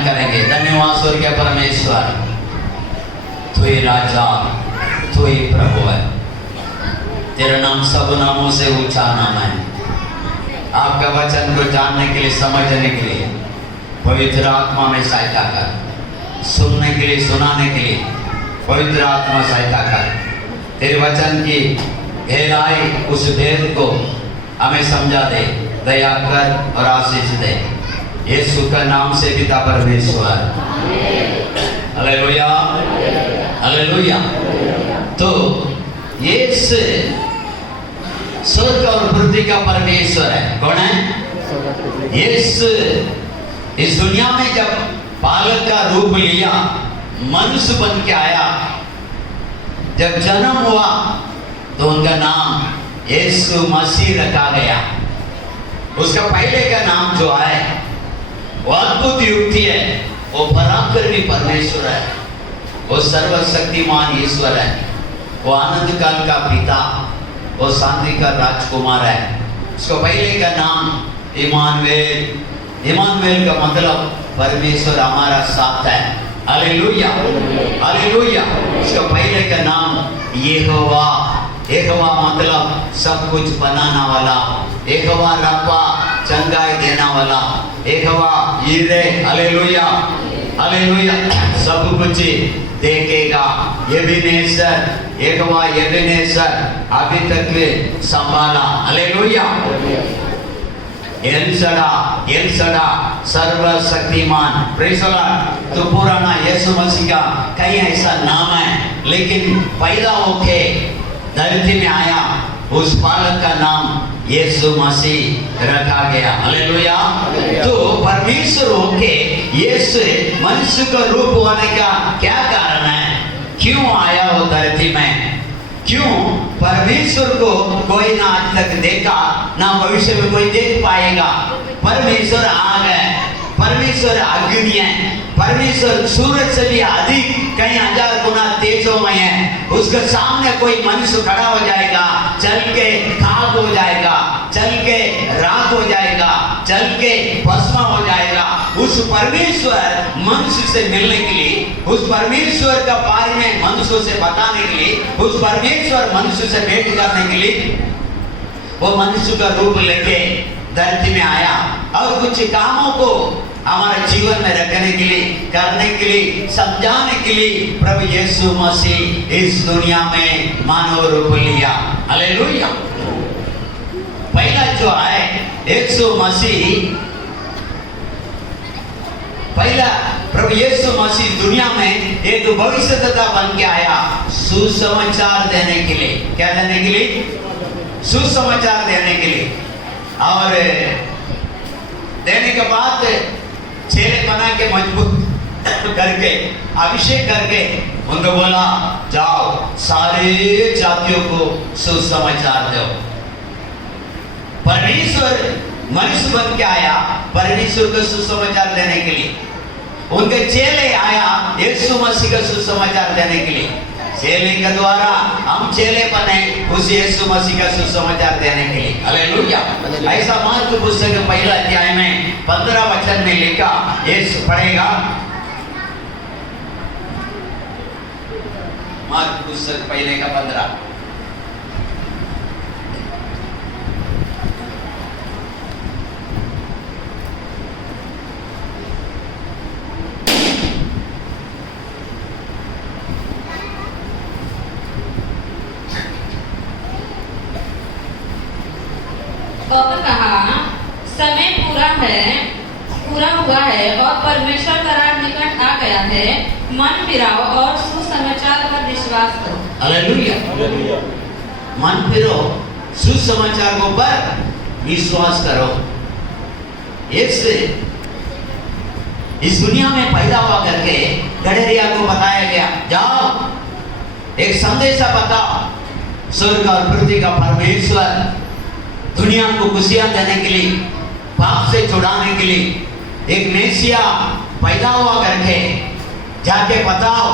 करेंगे। धन्यवाद स्वर्ग के परमेश्वर, तू ही राजा, तू ही प्रभु है। तेरा नाम सब नामों से ऊंचा नाम है। आपका वचन को जानने के लिए, समझने के लिए पवित्र आत्मा में सहायता कर, सुनने के लिए, सुनाने के लिए पवित्र आत्मा सहायता कर। तेरे वचन की गहराई, उस भेद को हमें समझा दे, दया कर और आशीष दे। यीशु का नाम से पिता परमेश्वर, हालेलुया, हालेलुया। तो यीशु स्वर्ग और पृथ्वी का परमेश्वर है। कौन है? यीशु इस दुनिया में जब बालक का रूप लिया, मनुष्य बन के आया, जब जन्म हुआ तो उनका नाम यीशु मसीह रखा गया। उसका पहले का नाम जो है वो अद्भुत युक्ति है, वो पराक्रमी परमेश्वर है, वो सर्वशक्तिमान ईश्वर है, वो आनंद काल का पिता, वो शांति का राजकुमार है। उसको पहले का नाम इमानुएल। इमानुएल का मतलब परमेश्वर हमारा साथ है। Hallelujah, hallelujah. उसका पहले का नाम यहोवा। यहोवा मतलब सब कुछ बनाना वाला, यहोवा रब्बा चंगाई देना वाला, यहोवा यीरे, हालेलुया, हालेलुया, सब कुछ देखेगा। एबेनेजर, यहोवा एबेनेजर अभी तक संभाला, हालेलुया। एलशडा, एलशडा सर्वशक्तिमान, प्रेज़ द लॉर्ड। तो पुराना यीशु मसीह का कई ऐसा नाम है, लेकिन पैदा होके धरती में आया, उस बालक का नाम यीशु मसीह रखा गया, हालेलुया। तो परमेश्वर होके यीशु मनुष्य का रूप होने का क्या कारण है? क्यों आया वो धरती में? क्यों? परमेश्वर को कोई ना आज तक देखा, ना भविष्य में कोई देख पाएगा। परमेश्वर आग है, परमेश्वर अग्नि है, परमेश्वर सूरज से भी अधिक कई हजार गुना तेजोमय है। उसके सामने कोई मनुष्य खड़ा हो जाएगा, चल के खाक हो जाएगा, चल के राख हो जाएगा, चल के भस्म हो जाएगा। उस परमेश्वर मनुष्य से मिलने के लिए, उस परमेश्वर का बारे में मनुष्य से बताने के लिए, उस परमेश्वर मनुष्य से भेंट करने के लिए वो मनुष्य का रूप लेके धरती में आया और कुछ कामों को हमारे जीवन में रखने के लिए, करने के लिए, समझाने के लिए प्रभु यीशु मसीह इस दुनिया में मानव रूप लिया, हालेलुया। पहला जो है यीशु मसीह, पहला प्रभु यीशु मसीह दुनिया में एक भविष्यद्वक्ता बन के आया, सुसमाचार देने के लिए। क्या देने के लिए? सुसमाचार देने के लिए। और देने के बाद चेले बना के मजबूत करके, अभिषेक करके उनको बोला, जाओ सारे जातियों को सुसमाचार दो। परमेश्वर मनुष्य बन के आया परमेश्वर को सुसमाचार देने के लिए। उनके चेले आया यीशु मसीह का सुसमाचार देने के लिए। चेले के द्वारा हम चेले बने उस यीशु मसीह का सुसमाचार देने के लिए, हालेलुया। ऐसा मार्क पुस्तक के पहला अध्याय में 15 वचन में लिखा, यीशु पढ़ेगा। मार्क पुस्तक पहले का 15। और कहा, समय पूरा हुआ है और परमेश्वर का राज निकट आ गया है। मन फिराओ और सुसमाचार पर विश्वास करो, हालेलुया। मन फिरो, सुसमाचार को पर विश्वास करो। इस दुनिया में पैदा हुआ करके गडरिया को बताया गया, जाओ एक संदेशा बताओ, स्वर्ग और पृथ्वी का परमेश्वर दुनिया को खुशियां देने के लिए, पाप से छुड़ाने के लिए एक मेसिया पैदा हुआ करके जाके बताओ।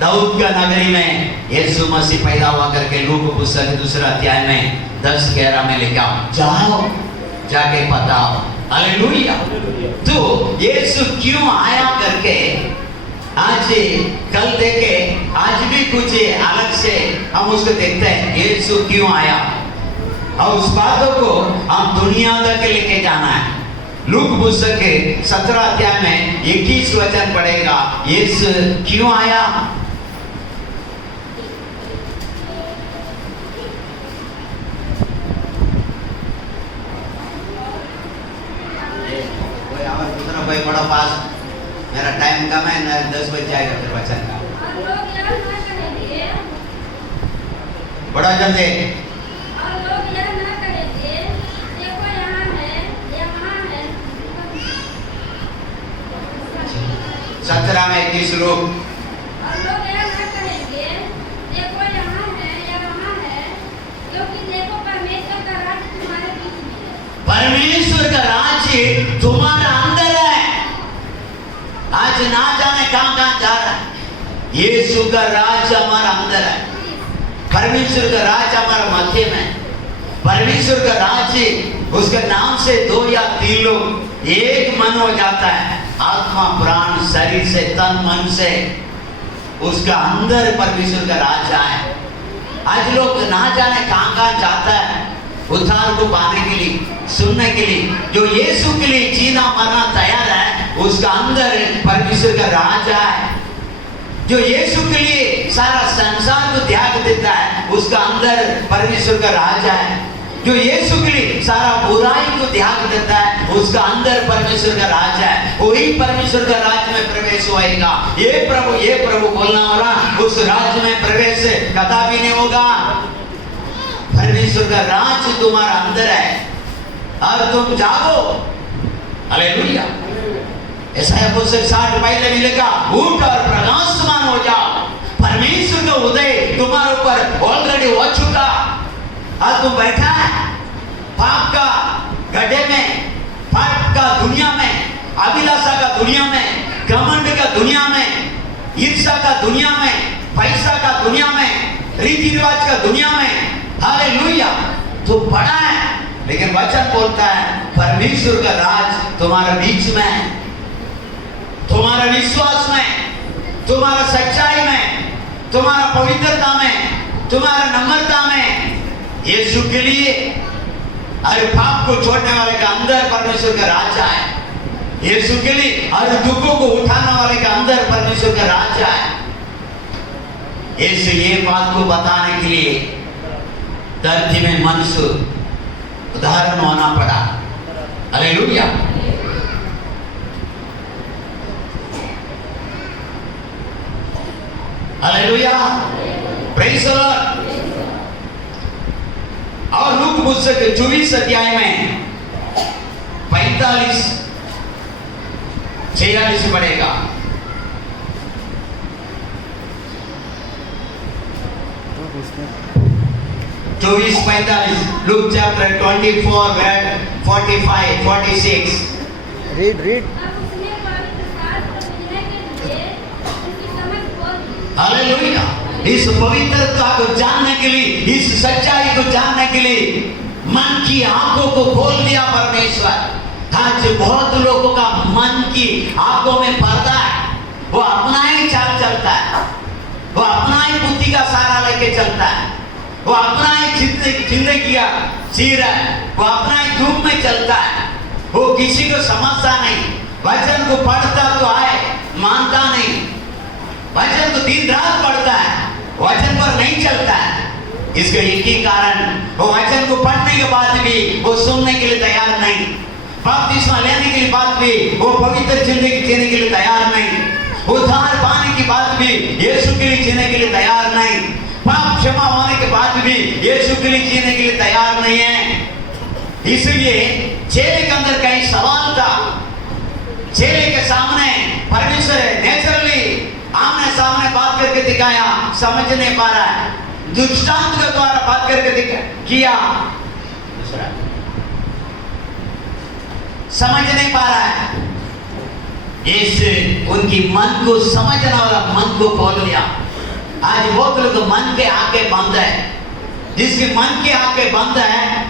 दाऊद का नगरी में यीशु मसीह पैदा हुआ करके लूका पुस्तक 2 अध्याय में 10-11 में लिखा, जाओ जाके बताओ, हालेलुया। तो यीशु क्यों आया करके आज कल देखे, आज भी कुछ अलग से हम उसको देखते हैं, यीशु क्यों आया और उस बातों को हम दुनिया तक लेके जाना है। लूक पुस्तक के 17 अध्याय में 21 वचन पढ़ेगा, यीशु क्यों आया। कोई बड़ा पास, मेरा टाइम कम है ना, 10 बज जाएगा फिर वचन का। बड़ा जल्दी। 17 में 21 लोग परमेश्वर का राज्य तुम्हारा अंदर है। आज ना जाने कहां कहां जा रहा है। यीशु का राज्य हमारा अंदर है। परमेश्वर का राज्य हमारा मध्य में। परमेश्वर का राज्य, उसके नाम से 2 या 3 लोग एक मन हो जाता है। आत्मा प्राण शरीर से, तन मन से, उसका अंदर परमेश्वर का राज्य है। आज लोग ना जाने कहां कहां जाता है उद्धार को पाने के लिए, सुनने के लिए। जो यीशु के लिए जीना मरना तैयार है, उसका अंदर परमेश्वर का राज है। जो यीशु के लिए सारा संसार को त्याग देता है, उसका अंदर परमेश्वर का राज है। जो यीशु के लिए सारा बुराई को त्याग देता है, उसका अंदर परमेश्वर का राज है। वही परमेश्वर का राज में प्रवेश होएगा। ये प्रभु बोलना होगा, उस राज्य में प्रवेश कदापि नहीं होगा। परमेश्वर का राज तुम्हारा अंदर है और तुम जागो। हालेलुया। यशायाह पुस्तक 60 पहले भी लिखा, उठ और प्रकाशमान हो जाओ। परमेश्वर का उदय तुम्हारे ऊपर ऑलरेडी हो चुका। आज तुम बैठा है पाप का गड्ढे में, पाप का दुनिया में, अभिलाषा का दुनिया में, घमंड का दुनिया में, ईर्ष्या का दुनिया में, पैसा का दुनिया में, रीति रिवाज का दुनिया में। हालेलुया। तो बड़ा है, लेकिन वचन बोलता है परमेश्वर का राज तुम्हारे बीच में है। तुम्हारा विश्वास में, तुम्हारा सच्चाई में, तुम्हारा पवित्रता में, तुम्हारा नम्रता में, यीशु के लिए और पाप को छोड़ने वाले का अंदर परमेश्वर का राज है। यीशु के लिए और दुखों को उठाने वाले का अंदर परमेश्वर का राज है। यीशु ये बात को बताने के लिए धरती में मनुष्य उदाहरण होना पड़ा। Hallelujah. Hallelujah. Praise the Lord. और लूक पुस्तक 24 अध्याय में 45-46 पढ़ेगा। चौबीस 45 Luke chapter 24 word 45-46। Read. Hallelujah. इस पवित्रता को जानने के लिए, इस सच्चाई को जानने के लिए मन की आंखों को खोल दिया परमेश्वर। आज बहुत लोगों का मन की आंखों में पर्दा है। वो अपना ही चाल चलता है, वो अपना ही बुद्धि का सहारा लेके चलता है, वो अपना ही जिंदगी जी रहा है, वो अपना ही धूप में चलता है। वो किसी को समझता नहीं। वचन को पढ़ता तो आए, मानता नहीं। वचन को दिन रात पढ़ता है, वचन पर नहीं चलता है। इसका एक ही कारण, वो वचन को पढ़ने के बाद भी वो सुनने के लिए तैयार नहीं। बपतिस्मा लेने के बाद भी वो पवित्र जिंदगी जीने के लिए तैयार नहीं। उद्धार पाने के बाद भी यीशु के लिए जीने के लिए तैयार नहीं। पाप क्षमा होने के बाद भी यीशु के लिए जीने के लिए तैयार नहीं है। इसलिए चेले के अंदर कई सवाल था। चेले के सामने परमेश्वर नेचुरली आमने सामने बात करके दिखाया, समझ नहीं पा रहा है। दृष्टांत के द्वारा बात करके किया, समझ नहीं पा रहा है। इस उनकी मन को समझने वाला मन को खोल दिया। आज बहुत लोग मन के आंखें बंद है। जिसके मन की आंखें बंद है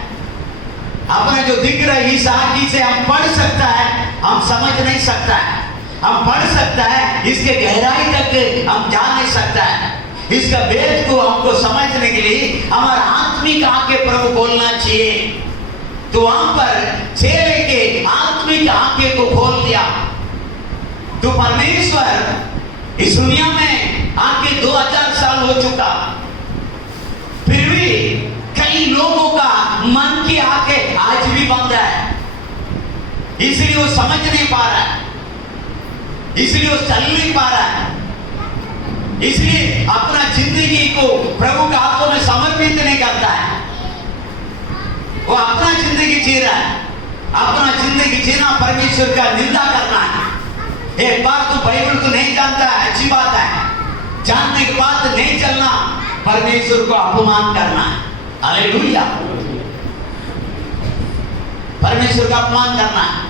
अपने जो दिख रहा है इस आँखी से हम पढ़ सकता है, हम समझ नहीं सकता है। हम पढ़ सकता है, इसके गहराई तक हम जा नहीं सकता है। इसका वेद को हमको समझने के लिए हमारा आत्मिक आंखें प्रभु खोलना चाहिए। तो वहां पर चेले के आत्मिक आंखें को खोल दिया। तो परमेश्वर इस दुनिया में आके 2000 साल हो चुका, फिर भी कई लोगों का मन की आंखें आज भी बंद है, इसलिए वो समझ नहीं पा रहा है, इसलिए वो चल नहीं पा रहा है, इसलिए अपना जिंदगी को प्रभु के हाथों में समर्पित नहीं करता है। वो अपना जिंदगी जी रहा है। अपना जिंदगी जीना परमेश्वर का निंदा करना है। एक बार तो बाइबल को नहीं जानता है, अच्छी बात है, जानने के बाद नहीं चलना परमेश्वर को अपमान करना है। हालेलुया, परमेश्वर का अपमान करना है।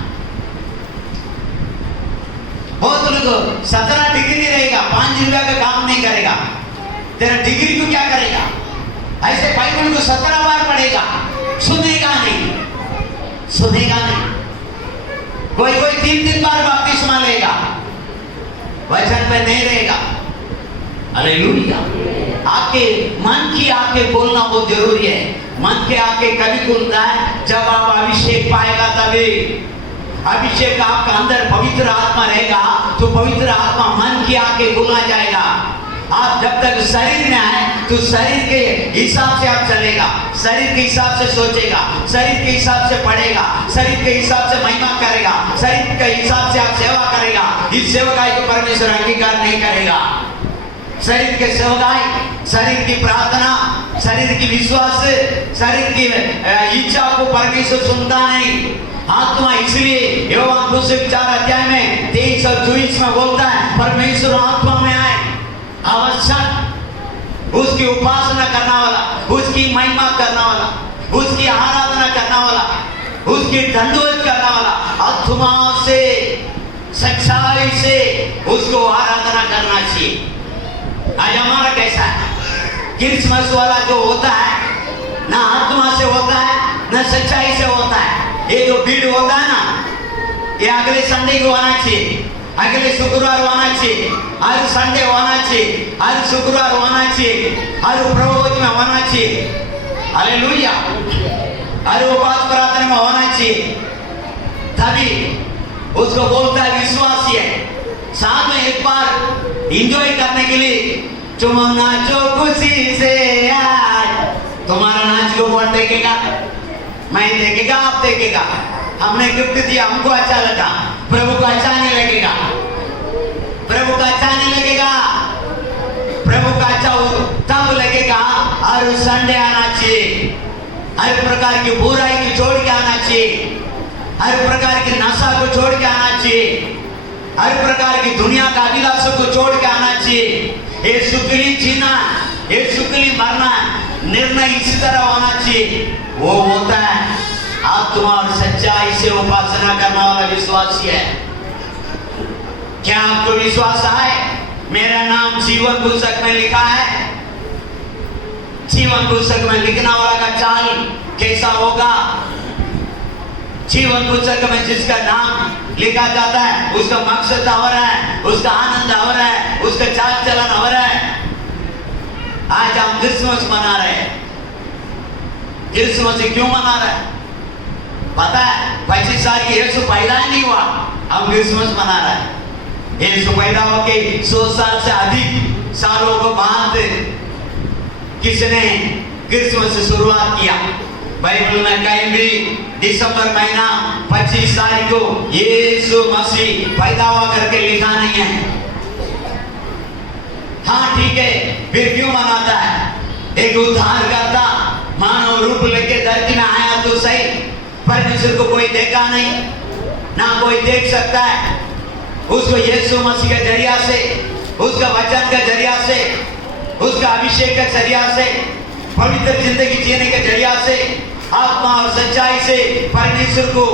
बहुत लोग 17 डिग्री रहेगा, 5 रुपया का काम नहीं करेगा, तेरा डिग्री को क्या करेगा? ऐसे बाइबल को 17 बार पढ़ेगा, सुनेगा नहीं, सुनेगा नहीं। कोई 3 बार बपतिस्मा लेगा, वचन पे नहीं रहेगा। हालेलुया, आपके मन की आंखें खोलना बहुत जरूरी है। मन के आंखें कभी खुलता है जब आप अभिषेक पाएगा, तभी अभिषेक आपका अंदर पवित्र आत्मा रहेगा तो पवित्र आत्मा मन की आंखें खुला जाएगा। आप जब तक शरीर में आए तो शरीर के हिसाब से आप चलेगा, शरीर के हिसाब से सोचेगा, शरीर के हिसाब से पढ़ेगा, शरीर के हिसाब से महिमा करेगा, शरीर के हिसाब से आप सेवा करेगा। इस सेवकाई को परमेश्वर अंगीकार नहीं करेगा। शरीर के सेवकाई, शरीर की प्रार्थना, शरीर की विश्वास, शरीर की इच्छा को परमेश्वर सुनता नहीं। आत्मा, इसलिए योहान पुस्तक 4 अध्याय में 23 और 24 में बोलता है, परमेश्वर आत्मा में आए, आवश्यक उसकी उपासना करना वाला, उसकी महिमा करना वाला, उसकी आराधना करना वाला, उसकी दंडवत करना वाला, आत्मा से, सच्चाई से उसको आराधना करना चाहिए। आज हमारा कैसा है? क्रिसमस वाला जो होता है ना आत्मा से होता है ना सच्चाई से होता है। ये जो भीड़ होता है ना, ये अगले संडे को आना चाहिए, अगले शुक्रवार होना चाहिए, हर संडे होना चाहिए, हर शुक्रवार होना चाहिए, हर प्रभुभोज में होना चाहिए। हालेलुया, हर उपवास प्रार्थना में होना चाहिए, तभी उसको बोलता है विश्वासी है। साथ में एक बार एंजॉय करने के लिए तुम नाचो खुशी से, आज तुम्हारा नाच को कौन देखेगा? मैं देखेगा, आप देखेगा। हमने गिफ्ट दिया, हमको अच्छा लगा, प्रभु को अच्छा नहीं लगेगा, प्रभु का अच्छा नहीं लगेगा, प्रभु का अच्छा तब लगेगा। हर संडे आना चाहिए, हर प्रकार की बुराई को छोड़ के आना चाहिए, हर प्रकार की नशा को छोड़ के आना चाहिए, हर प्रकार की दुनिया का अभिलाषों को छोड़ के आना चाहिए। ये सुखली जीना, ये सुखली मरना, निर्णय इसी तरह होना चाहिए। वो होता है आत्मा और सच्चाई से उपासना करने वाला विश्वासी है। क्या आपको विश्वास है? मेरा नाम जीवन पुस्तक में लिखा है। जीवन पुस्तक में लिखने वाला का चाल कैसा होगा? जीवन पुस्तक में जिसका नाम लिखा जाता है उसका मकसद हो रहा है, उसका आनंद हो रहा है, उसका चाल चलन हो रहा है। आज हम क्रिसमस मना रहे हैं। क्रिसमस क्यों मना रहे हैं? पता है, 25 साल की यीशु पैदा ही नहीं हुआ, हम क्रिसमस मना रहे हैं। यीशु पैदा होके 100 साल से अधिक सालों को बाद किसने क्रिसमस से शुरुआत किया? बाइबल में कहीं भी दिसंबर महीना 25 तारीख को यीशु मसीह पैदा हुआ करके लिखा नहीं है। हाँ ठीक है, फिर क्यों मनाता है? एक उद्धारकर्ता मानव रूप लेके धरती में आया तो सही, परमेश्वर को कोई देखा नहीं, ना कोई देख सकता है। उसको यीशु मसीह के जरिया से, उसका वचन के जरिया से, उसका अभिषेक के जरिया से, पवित्र जिंदगी जीने के जरिया से, आत्मा और सच्चाई से परमेश्वर को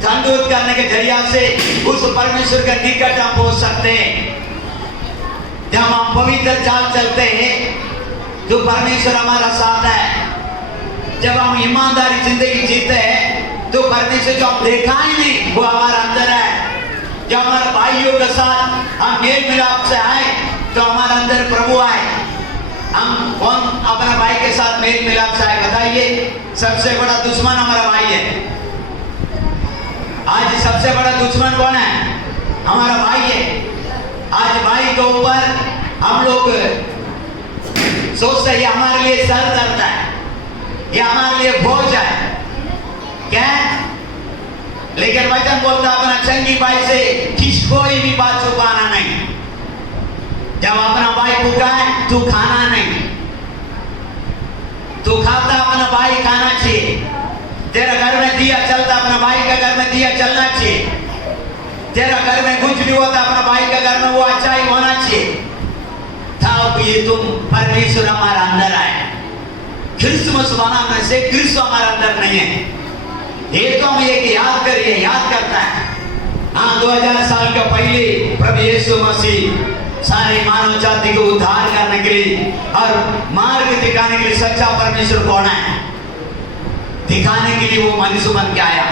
धन्यवाद करने के जरिया से उस परमेश्वर के निकट हम पहुंच सकते हैं। जब हम पवित्र चाल चलते हैं तो परमेश्वर हमारा साथ है। जब हम ईमानदारी जिंदगी जीते हैं तो परमेश्वर जो हम देखा ही नहीं वो हमारे अंदर है। जब हमारे भाइयों के साथ हम मेल मिलाप से आए तो हमारे अंदर प्रभु आए। हम कौन अपने भाई के साथ मेल मिलाप से आए बताइए? सबसे बड़ा दुश्मन हमारा भाई है। आज सबसे बड़ा दुश्मन कौन है? हमारा भाई है। आज भाई के ऊपर हम लोग सोचते हैं ये हमारे लिए सर दर्द है, ये हमारे लिए बोझ है क्या? लेकिन वचन बोलता अपना चंगी भाई से किसको भी बात छुपाना नहीं। जब अपना भाई भूखा है तू खाना नहीं, तू खाता अपना भाई खाना चाहिए। तेरा घर में दिया चलता अपना भाई का घर में दिया चलना चाहिए। तेरा घर में कुछ भी होता अपना भाई का घर में वो अच्छा ही होना चाहिए। तब ये तुम परमेश्वर हमारा अंदर आए। क्रिसमस मनाने से क्रिस्त हमारे अंदर नहीं है, ये तो हम एक याद करिए, याद करता है। हाँ 2000 साल का पहले प्रभु यीशु मसीह सारे मानव जाति को उद्धार करने के लिए और मार्ग दिखाने के लिए सच्चा परमेश्वर कौन है दिखाने के लिए वो मनुष्य बन के आया।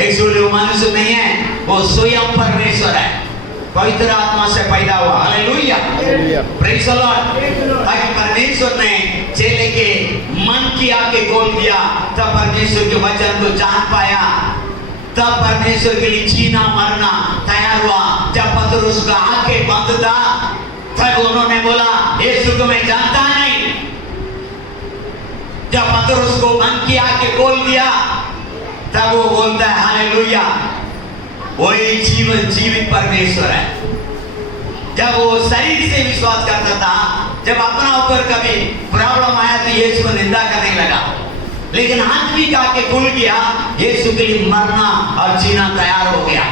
एक्चुअली वो मनुष्य नहीं है, वो स्वयं परमेश्वर है, पवित्र आत्मा से पैदा हुआ। Hallelujah, praise the Lord. ताकि परमेश्वर ने चेले के मन की आंखें खोल दिया, तब परमेश्वर के वचन को जान पाया, तब परमेश्वर के लिए जीना मरना तैयार हुआ। जब पतरस का आंखें बंद था तब उन्होंने बोला यीशु को मैं जानता नहीं। जब पतरस को मन की आंखें खोल दिया तब वो बोलता है हालेलुया, वही जीवन जीवित परमेश्वर है। जब वो शरीर से विश्वास करता था, जब अपना ऊपर कभी प्रॉब्लम आया तो यीशु को निंदा करने लगा, लेकिन आत्मिक आके खुल गया, यीशु के लिए मरना और जीना तैयार हो गया।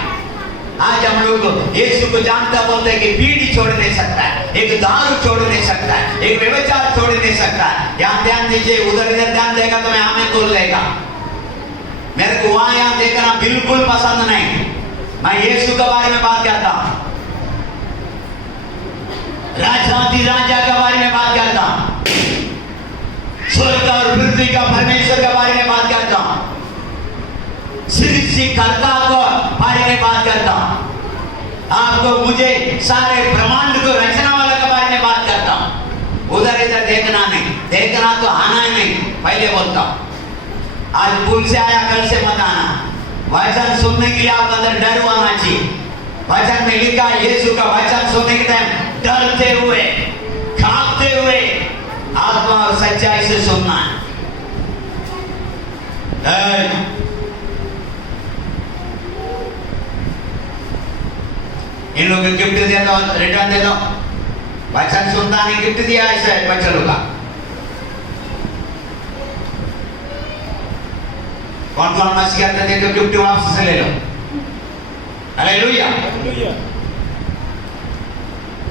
आज हम लोग यीशु को जानता बोलते हैं कि बीड़ी छोड़ नहीं सकता है, एक दारू छोड़ नहीं सकता है, एक व्यभिचार छोड़ नहीं सकता है। यहाँ ध्यान दीजिए, उधर इधर ध्यान देगा तो मैं आमीन बोल लेगा। मेरे को वहां यहाँ देखना बिल्कुल पसंद नहीं। मैं यीशु के बारे में बात करता हूं, राजाधि राजा के बारे में बात करता हूं, स्वर्ग और पृथ्वी का परमेश्वर के बारे में बात करता हूं, सृष्टिकर्ता को बारे में बात करता हूं। आपको मुझे सारे ब्रह्मांड को रचना वाला के बारे में बात करता हूं। उधर इधर देखना नहीं, देखना तो आना नहीं, पहले बोलता हूं। आज भूल से आया कल से मत आना। वचन सुनने के लिए आप अंदर डर आना चाहिए। वचन में लिखा यीशु का वचन सुनने के टाइम डरते हुए कांपते हुए आत्मा और सच्चाई से सुनना है। इन लोगों को गिफ्ट दिया तो रिटर्न दे दो। वचन सुनता नहीं, गिफ्ट दिया ऐसा है बच्चा लोग का। कौन कौन मसीह करते थे तो गिफ्ट वापस से ले लो। हालेलुया।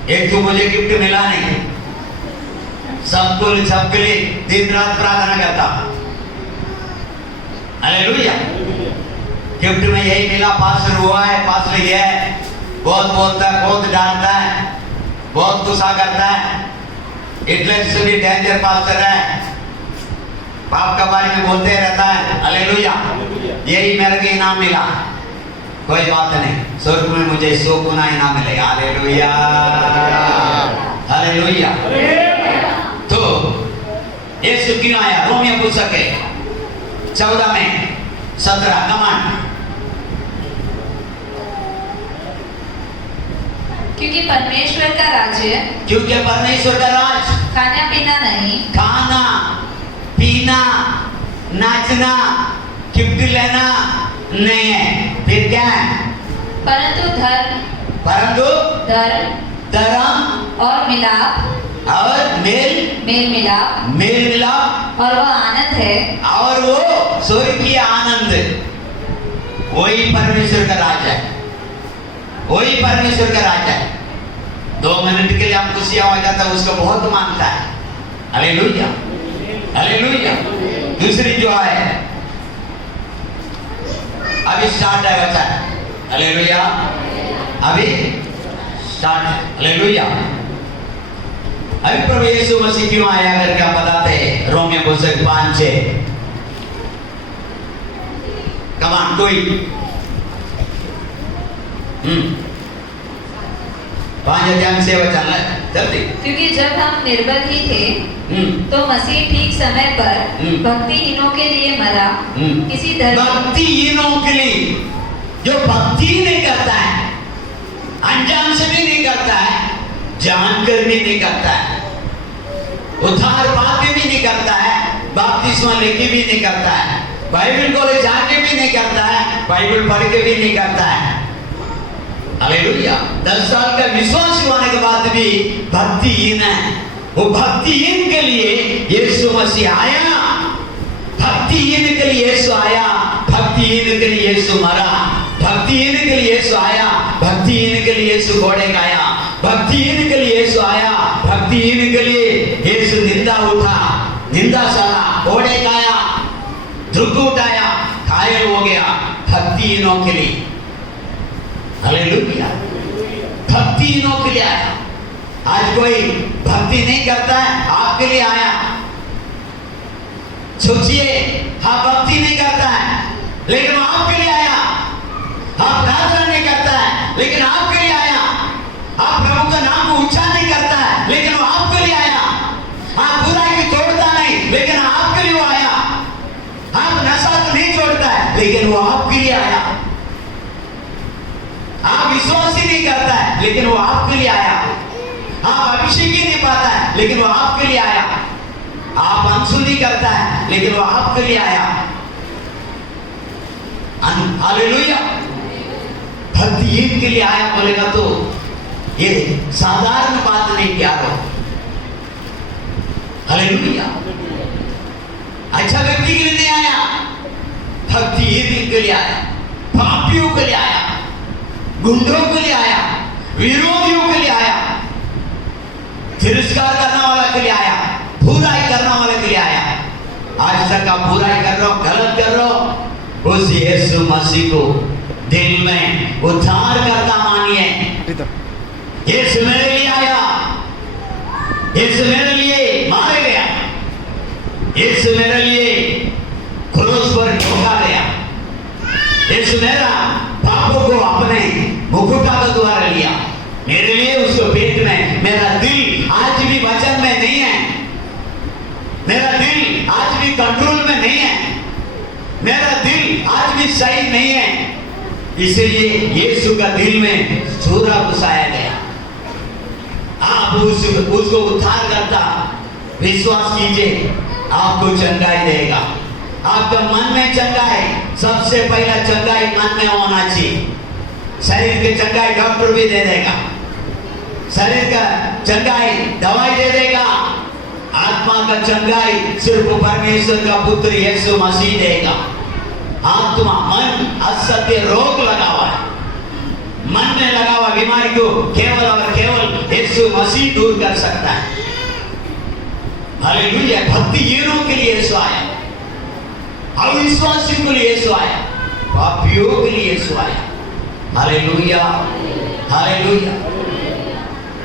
एक तो मुझे गिफ्ट मिला नहीं, सबके लिए दिन रात प्रार्थना करता। हालेलुया। गिफ्ट में यही मिला, पास्टर हुआ है, पास्टर ये है, बहुत बोलता है, बहुत डांटता है, बहुत गुस्सा करता है, इतने से भी डेंजर पास्टर है, पाप के बारे में बोलते रहता है। हालेलुया। यही मेरे को इनाम मिला, कोई बात नहीं, स्वर्ग में मुझे 100 गुना इनाम मिलेगा। Hallelujah, hallelujah. तो यीशु क्यों आया? रोमियो पुस्तक है 14 में 17 कमांड। क्योंकि परमेश्वर का राज्य, क्योंकि परमेश्वर का राज खाना पीना नहीं, खाना पीना नाचना गिफ्ट लेना नहीं है, फिर क्या है? परंतु धर्म और मिलाप और मेल मिलाप और वो आनंद है, और वो स्वर्गीय आनंद। वही परमेश्वर का राज है, वही परमेश्वर का राज है। 2 मिनट के लिए हम खुशियां हो जाता है, उसको बहुत मानता है। Hallelujah, hallelujah. दूसरी जो है अभी स्टार्ट है वचन। हालेलुया, अभी स्टार्ट है। हालेलुया। अभी प्रभु यीशु मसीह क्यों आया करके आप बताते हैं। रोमियो पुस्तक 5:6 कमान कोई 5 अध्याय से वचन है जल्दी। क्योंकि जब हम निर्बल ही थे तो मसीह ठीक समय पर भक्तिहीनों के लिए मरा। किसी भक्तिहीनों के लिए, जो भक्ति नहीं करता है, अनजान से भी नहीं करता है, जानकर भी नहीं करता है, उद्धार पाके भी नहीं करता है, बपतिस्मा लेके भी नहीं करता है, बाइबल कॉलेज जाके भी नहीं करता है, बाइबल पढ़ के भी नहीं करता है। हालेलुया। 10 साल का विश्वास होने के बाद भी भक्तिहीन है। वो भक्तिहीन के लिए यीशु मसीह आया, भक्तिहीन के लिए यीशु आया, भक्तिहीन के लिए यीशु मरा, भक्तिहीन के लिए यीशु आया, भक्तिहीन के लिए यीशु घोड़े गाया, भक्तिहीन के लिए यीशु आया, भक्तिहीन के लिए यीशु निंदा उठा, निंदा सहा, घोड़े गाया, दुख उठाया, घायल हो गया, भक्तिहीनों के लिए। हालेलुया। भक्तिहीनों के लिए आया। आज कोई भक्ति नहीं करता है, आपके लिए आया। सोचिए, हाँ भक्ति नहीं करता है लेकिन वो आपके लिए आया। आप प्रार्थना नहीं करता है लेकिन आपके लिए आया। आप प्रभु का नाम को ऊंचा नहीं करता है लेकिन वो आपके लिए आया। आप बुराई को छोड़ता नहीं लेकिन आपके लिए वो आया। आप नशा तो नहीं छोड़ता है लेकिन वो आपके लिए आया। आप विश्वास ही नहीं करता है लेकिन वो आपके लिए आया। आप अभिषेक ही नहीं पाता है लेकिन वो आपके लिए आया। आप अनसुनी करता है लेकिन वो आपके लिए आया। हालेलुया। भक्तिहीन के लिए आया बोलेगा तो ये साधारण बात नहीं, प्यारो। हालेलुया। अच्छा व्यक्ति के लिए नहीं आया, भक्तिहीन के लिए आया, पापियों के लिए आया, गुंडों के लिए आया, विरोधियों के लिए आया, तिरस्कार करने वाला के लिए आया, बुराई करने वाले के लिए आया। आज तक आप बुराई कर रहे हो, गलत कर रहे हो, उस यीशु मसीह को दिल में उद्धार करता मानिए। यीशु मेरे लिए आया, यीशु मेरे लिए मारे गया, यीशु मेरे लिए क्रूस पर ठोका गया, यीशु मेरा पापों को अपने मुकुटा के द्वारा लिया, मेरे लिए उसको पेट में। मेरा दिल आज भी वचन में नहीं है, मेरा दिल आज भी कंट्रोल में नहीं है, मेरा दिल आज भी सही नहीं है। इसलिए यीशु का दिल में सूरा घुसाया गया। आप उसको उद्धार करता विश्वास कीजिए, आपको चंगाई देगा। आपका मन में चंगाई, सबसे पहला चंगाई मन में होना चाहिए। शरीर की चंगाई डॉक्टर भी दे देगा, शरीर का चंगाई दवाई दे देगा, आत्मा का चंगाई सिर्फ परमेश्वर का पुत्र यीशु मसीह देगा। आत्मा मन असत्य रोग लगा हुआ है, मन में लगा हुआ बीमारी को केवल और केवल यीशु मसीह दूर कर सकता है। हालेलुया। भक्तिहीनों के लिए यीशु आया, अविश्वासियों के लिए यीशु आया, पापियों के लिए यीशु आया। Hallelujah, hallelujah.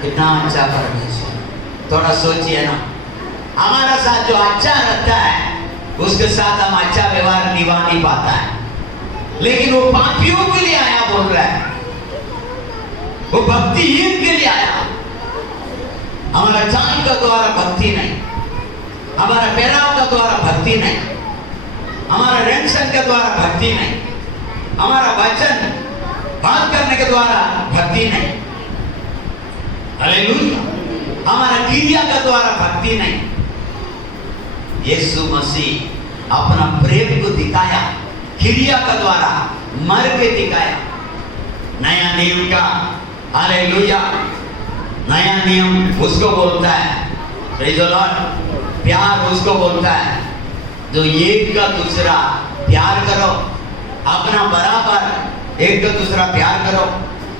कितना अच्छा परमेश्वर। थोड़ा सोचिए ना, हमारा साथ जो अच्छा रहता है उसके साथ हम अच्छा व्यवहार निभा नहीं पाता है, लेकिन वो पापियों के लिए आया बोल रहा है, वो भक्तिहीन के लिए आया। हमारा चाल का द्वारा भक्ति नहीं, हमारा पहनाव का द्वारा भक्ति नहीं, हमारा रहन सहन के द्वारा भक्ति नहीं, हमारा वचन बात करने के द्वारा भक्ति नहीं। हालेलुया। हमारा क्रिया का द्वारा भक्ति नहीं। यीशु मसीह अपना प्रेम को दिखाया क्रिया का द्वारा, मर के दिखाया। नया नियम का, हालेलुया, नया नियम उसको बोलता है, प्रेज़ द लॉर्ड। प्यार उसको बोलता है जो एक का दूसरा प्यार करो, अपना बराबर एक का दूसरा प्यार करो,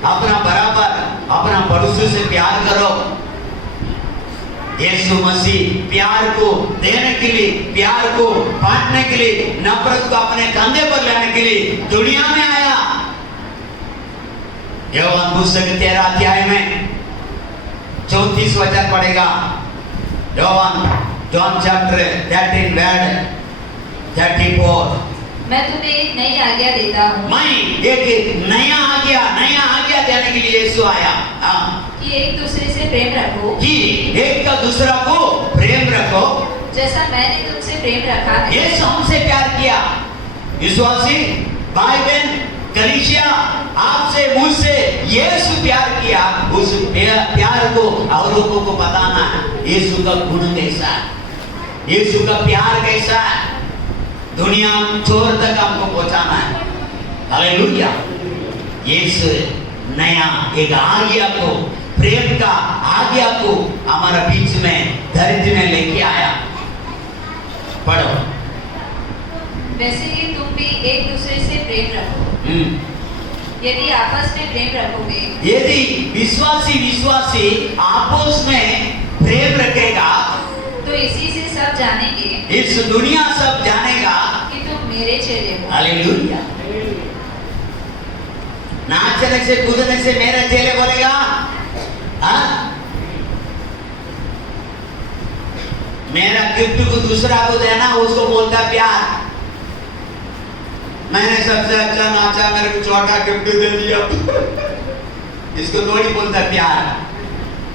अपना बराबर अपना पड़ोसी से प्यार करो। यीशु मसीह प्यार को देने के लिए, प्यार को बांटने के लिए, नफरत को अपने कंधे पर लेने के लिए दुनिया में आया। योहान पुस्तक 13 अध्याय में 34 वचन पढ़ेगा। యోహాన్ John chapter 13 verse 34 मैं तुम्हें एक नई आज्ञा देता हूँ मैं एक नया आज्ञा देने के लिए यीशु आया। कि एक दूसरे से प्रेम रखो, कि एक का दूसरा को प्रेम रखो जैसा मैंने तुमसे प्रेम रखा है। यीशु हमसे प्यार किया। विश्वासी भाई बहन कलीसिया आपसे मुझसे यीशु प्यार किया। उस प्यार को और लोगों को बताना है यीशु का गुण कैसा है, यीशु का प्यार कैसा है, दुनिया छोर तक हमको पहुंचाना है। हालेलुया। यीशु नया एक आज्ञा को, प्रेम का आज्ञा को हमारा बीच में धरती में लेके आया। पढ़ो। वैसे ही तुम भी एक दूसरे से प्रेम रखो। यदि आपस में प्रेम रखोगे, यदि विश्वासी आपस में प्रेम रखेगा तो इसी से सब जानेंगे, इस दुनिया सब जानेगा कि तुम मेरे चेले हो। हालेलुया। नाचने से कूदने से मेरे चेले बोलेगा, हाँ? मेरा गिफ्ट को दूसरा को देना उसको बोलता प्यार। मैंने सबसे अच्छा नाचा, मेरे को छोटा गिफ्ट दे दिया इसको थोड़ी बोलता प्यार।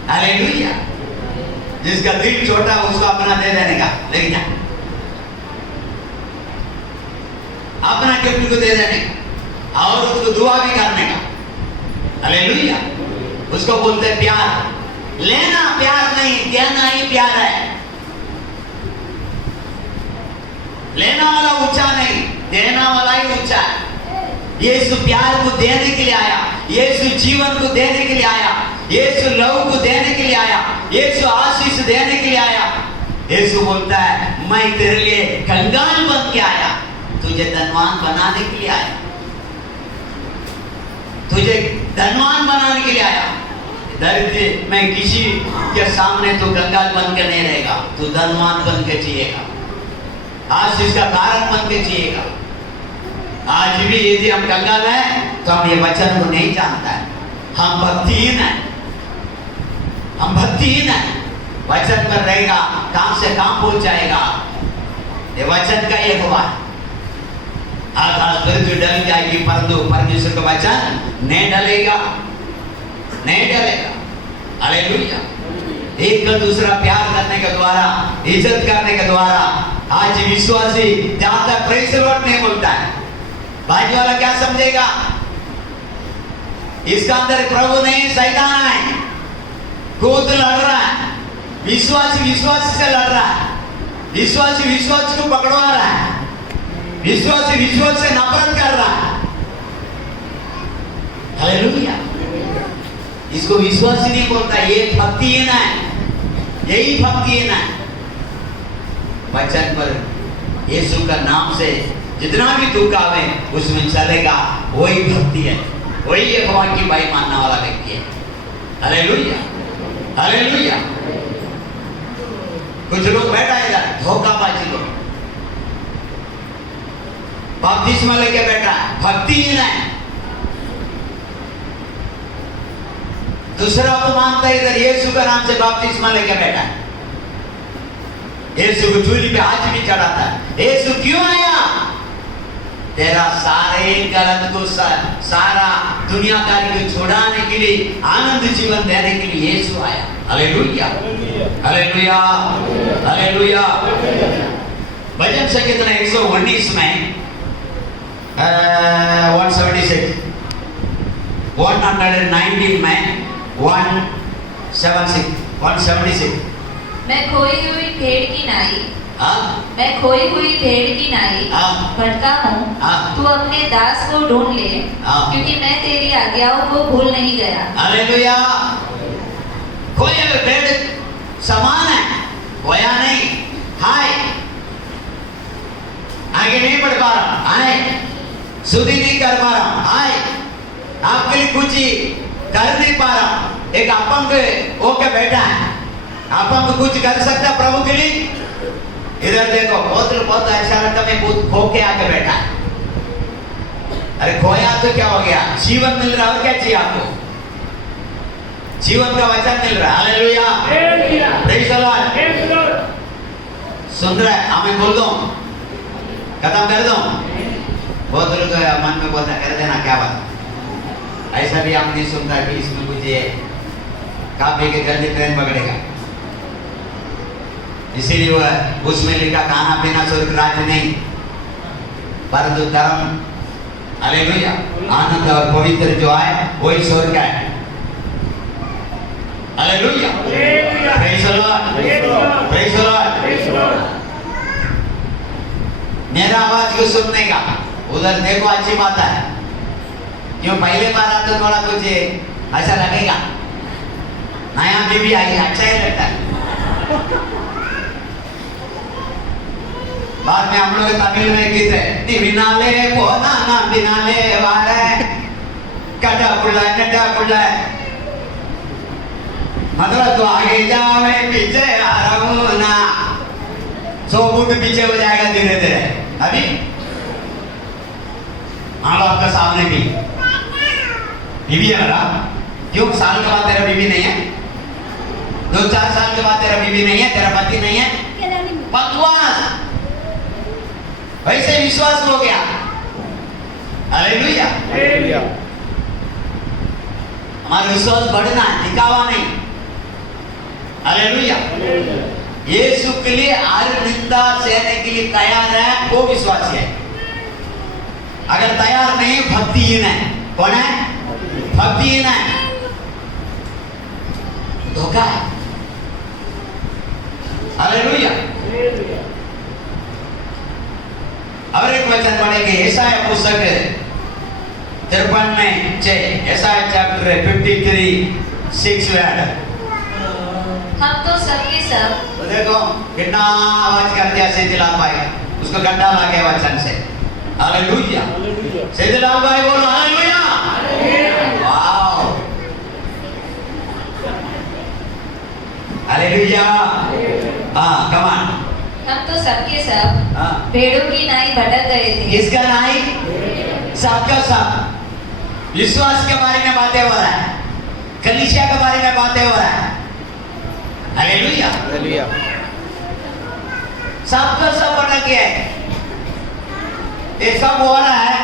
हालेलुया। जिसका दिल छोटा उसको अपना दे देने का, लेकिन अपना गिफ्ट को दे देने का और उसको दुआ भी करने का। हालेलुया। उसको बोलते प्यार। लेना प्यार नहीं, देना ही प्यार है। लेना वाला ऊंचा नहीं, देना वाला ही ऊंचा है। यीशु प्यार को देने के लिए आया, यीशु जीवन को देने के लिए आया, यीशु लव को देने के लिए आया, यीशु आशीष देने के लिए आया। यीशु बोलता है मैं तेरे लिए कंगाल बन के आया, तुझे धनवान बनाने के लिए आया, तुझे धनवान बनाने के लिए आया। दरिद्र में किसी के सामने तो कंगाल बन के नहीं रहेगा, तू धनवान बन के जिएगा, आशीष का कारण बन के जिएगा। आज भी यदि हम कंगाल हैं तो हम ये वचन को नहीं जानता है, हम भक्तिहीन हैं, हम भक्तिहीन हैं। वचन पर रहेगा काम से काम पहुंच जाएगा। ये वचन का ये हुआ है। आकाश पृथ्वी डल जाएगी परंतु परमेश्वर का वचन नहीं डलेगा, नहीं डलेगा। हालेलुया। एक का दूसरा प्यार करने के द्वारा, इज्जत करने के द्वारा आज विश्वासी जहां तक प्रेज द लॉर्ड नहीं बोलता है, भाई वाला क्या समझेगा? इसका अंदर प्रभु नहीं शैतान है, खुद लड़ रहा है। विश्वासी से लड़ रहा है, विश्वासी को पकड़वा रहा है, विश्वासी से नफरत कर रहा है। हालेलुया। इसको विश्वासी नहीं बोलता, ये भक्तिहीन है, यही भक्तिहीन है। वचन पर यीशु का नाम से जितना भी दुख आवे उसमें चलेगा, वही भक्ति है, वही यहोवा की बाई मानने वाला व्यक्ति है। Hallelujah, hallelujah. कुछ लोग बैठा है इधर, धोखाबाजी लोग, बपतिस्मा लेके बैठा है, भक्तिहीन है। दूसरा को मानता है इधर, यीशु का नाम से बपतिस्मा लेके बैठा है, यीशु को चूली पे आज भी चढ़ाता है। यीशु क्यों आया? तेरा सारे गलत को सारा दुनियादारी को छुड़ाने के लिए, आनंद जीवन देने के लिए यीशु आया। Hallelujah, hallelujah, hallelujah. भजन संकीर्तन 119 में 176, 119 में 176 मैं खोई हुई भेड़ की नाई, मैं खोई हुई भेड़ की नाई भटका हूँ, तू अपने दास को ढूंढ ले, क्योंकि मैं तेरी आज्ञाओं को भूल नहीं गया। हालेलुया। खोई हुई भेड़ समान है, खोया नहीं। हाय, आगे नहीं बढ़ पा रहा, हाय, शुद्धि नहीं कर पा रहा, हाय, आपके लिए कुछ कर नहीं पा रहा, एक अपंग होके बैठा है, अपंग कुछ कर सकता प्रभु के लिए? इधर देखो, बहुत अच्छा लगता, मैं बहुत खो के आके बैठा है। अरे खोया तो क्या हो गया? जीवन मिल रहा है, क्या चाहिए आपको? जीवन का वचन मिल रहा है। Hallelujah, praise the Lord. सुन रहा है? हमें बोल दो, खत्म कर दो। बहुत लोग मन में बोलता कर देना क्या बात, ऐसा भी हम नहीं सुनता कि इसमें कुछ ये काफी के जल्दी ट्रेन पकड़ेगा। इसीलिए वो उसमें लिखा खाना पीना स्वर्ग राज्य नहीं, परंतु धर्म, हालेलुया, आनंद और पवित्र जो है वही स्वर्ग है। Hallelujah, praise the Lord, praise the Lord. मेरा आवाज क्यों सुनने का, उधर देखो अच्छी बात है, क्यों पहले बार तो थोड़ा कुछ ऐसा लगेगा, नया बीबी आई अच्छा ही लगता है। बाद में हम लोग तमिल में गीत है, बिनाले पोना ना बिनाले वारे कटा पुल्ला नटा पुल्ला, मतलब तो आगे जाओ मैं पीछे आ रहा हूँ ना, 100 फुट पीछे हो जाएगा धीरे धीरे। अभी माँ बाप का सामने भी बीवी है मेरा, क्यों साल के बाद तेरा बीवी नहीं है, 2-4 साल के बाद तेरा बीवी नहीं है, तेरा पति नहीं है, बकवास। वैसे विश्वास हो गया। हालेलुया, हमारा विश्वास बढ़ना है, दिखावा नहीं। हालेलुया, यीशु के लिए हर निंदा सहने के लिए तैयार है वो विश्वासी है। अगर तैयार नहीं, भक्तिहीन है। कौन है? भक्तिहीन है, धोखा है। हालेलुया। और एक वचन पढ़ेंगे यशाया पुस्तक 53 में 6, यशाया चैप्टर 53:6 वर्ड। हम तो सबके सब, देखो कितना आवाज करते हैं सेदिलाल भाई, उसको गड्ढा लगे वचन से। हालेलुया, सेदिलाल भाई बोलो हालेलुया। Wow, hallelujah. हाँ, कम ऑन। हम तो सबके सब भेड़ों की नाई भटक गए थे। किसका नाई? सबका सब। विश्वास के बारे में बातें हो रहा है, कलीसिया के बारे में बातें हो रहा है। Hallelujah, hallelujah. सबका सब भटक गया है, ये सब हो रहा है।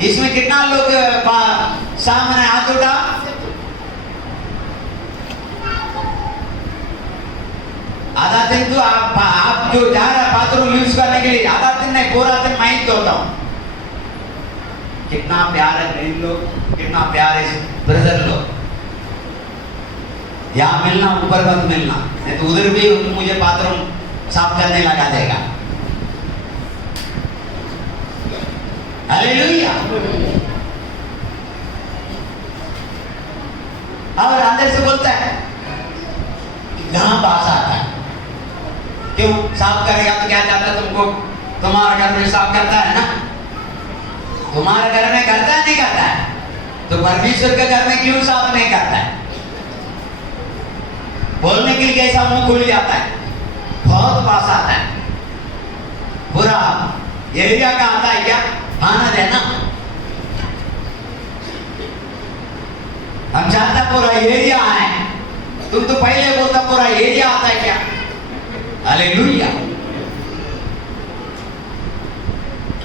इसमें कितना लोग सामने हाथ उठा? आधा दिन तो आप जो जा रहे हैं बाथरूम यूज करने के लिए, आधा दिन नहीं पूरा दिन मैं ही धोता हूँ। कितना प्यार है बहन लोग, कितना प्यार है ब्रदर लोग। यहाँ मिलना, ऊपर मत मिलना, नहीं तो उधर भी मुझे बाथरूम साफ करने लगा देगा। हालेलुया। और अंदर से बोलता है यहाँ पास आता है, क्यों साफ करेगा तो क्या चाहता है तुमको? तुम्हारा घर में साफ करता है ना, तुम्हारे घर में करता है नहीं करता है, तो परमेश्वर के घर में क्यों साफ नहीं करता है? बोलने के लिए कैसा मुंह खुल जाता है, बहुत पास आता है। पूरा एरिया का आता है क्या? आना देना, हम चाहता पूरा एरिया आए, तुम तो पहले बोलता पूरा एरिया आता है क्या? हालेलुया।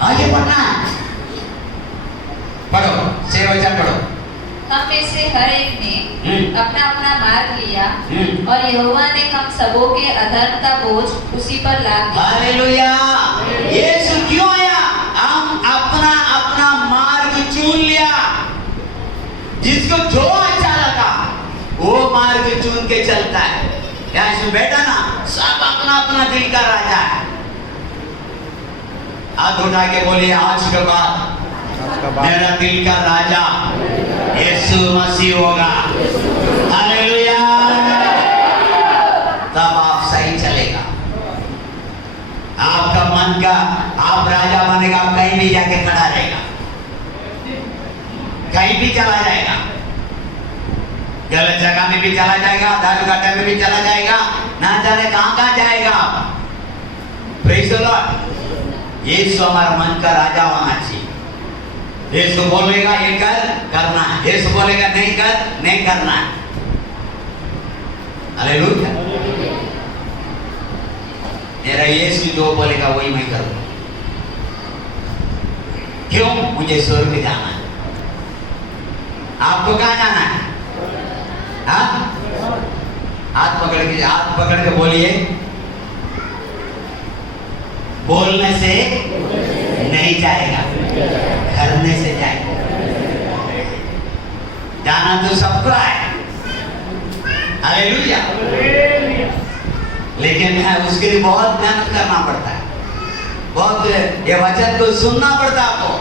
आगे बढ़ना है, पढ़ो, 6 वचन पढ़ो। हम में से हर एक ने अपना अपना मार्ग लिया और यहोवा ने हम सबों के अधर्म का बोझ उसी पर लाद दिया। हालेलुया। यीशु क्यों आया? हम अपना अपना मार्ग चुन लिया, जिसको जो अच्छा लगा वो मार्ग चुन के चलता है। यहाँ इसमें बैठा ना, सब अपना अपना दिल का राजा है। हाथ उठा के बोलिए आज के बाद मेरा दिल का राजा यीशु मसीह होगा। हालेलुया। तब आप सही चलेगा, आपका मन का आप राजा बनेगा, आप कहीं भी जाके खड़ा रहेगा, कहीं भी चला जाएगा, गलत जगह में भी चला जाएगा, दारू गड्ढे में भी चला जाएगा, ना जाने कहां जाएगा। Praise the Lord. यीशु हमारा मन का राजा होना चाहिए। यीशु बोलेगा ये कर, करना है, यीशु बोलेगा नहीं कर, नहीं करना है। हालेलुया। मेरा यीशु जो बोलेगा वही मैं करूंगा। क्यों? मुझे स्वर्ग जाना है। आपको कहाँ जाना है? हाँ? हाथ पकड़ के बोलिए। बोलने से नहीं जाएगा, करने से जाएगा। जाना तो सबको है, हालेलुया। लेकिन उसके लिए बहुत मेहनत करना पड़ता है, बहुत ये वचन को सुनना पड़ता है आपको।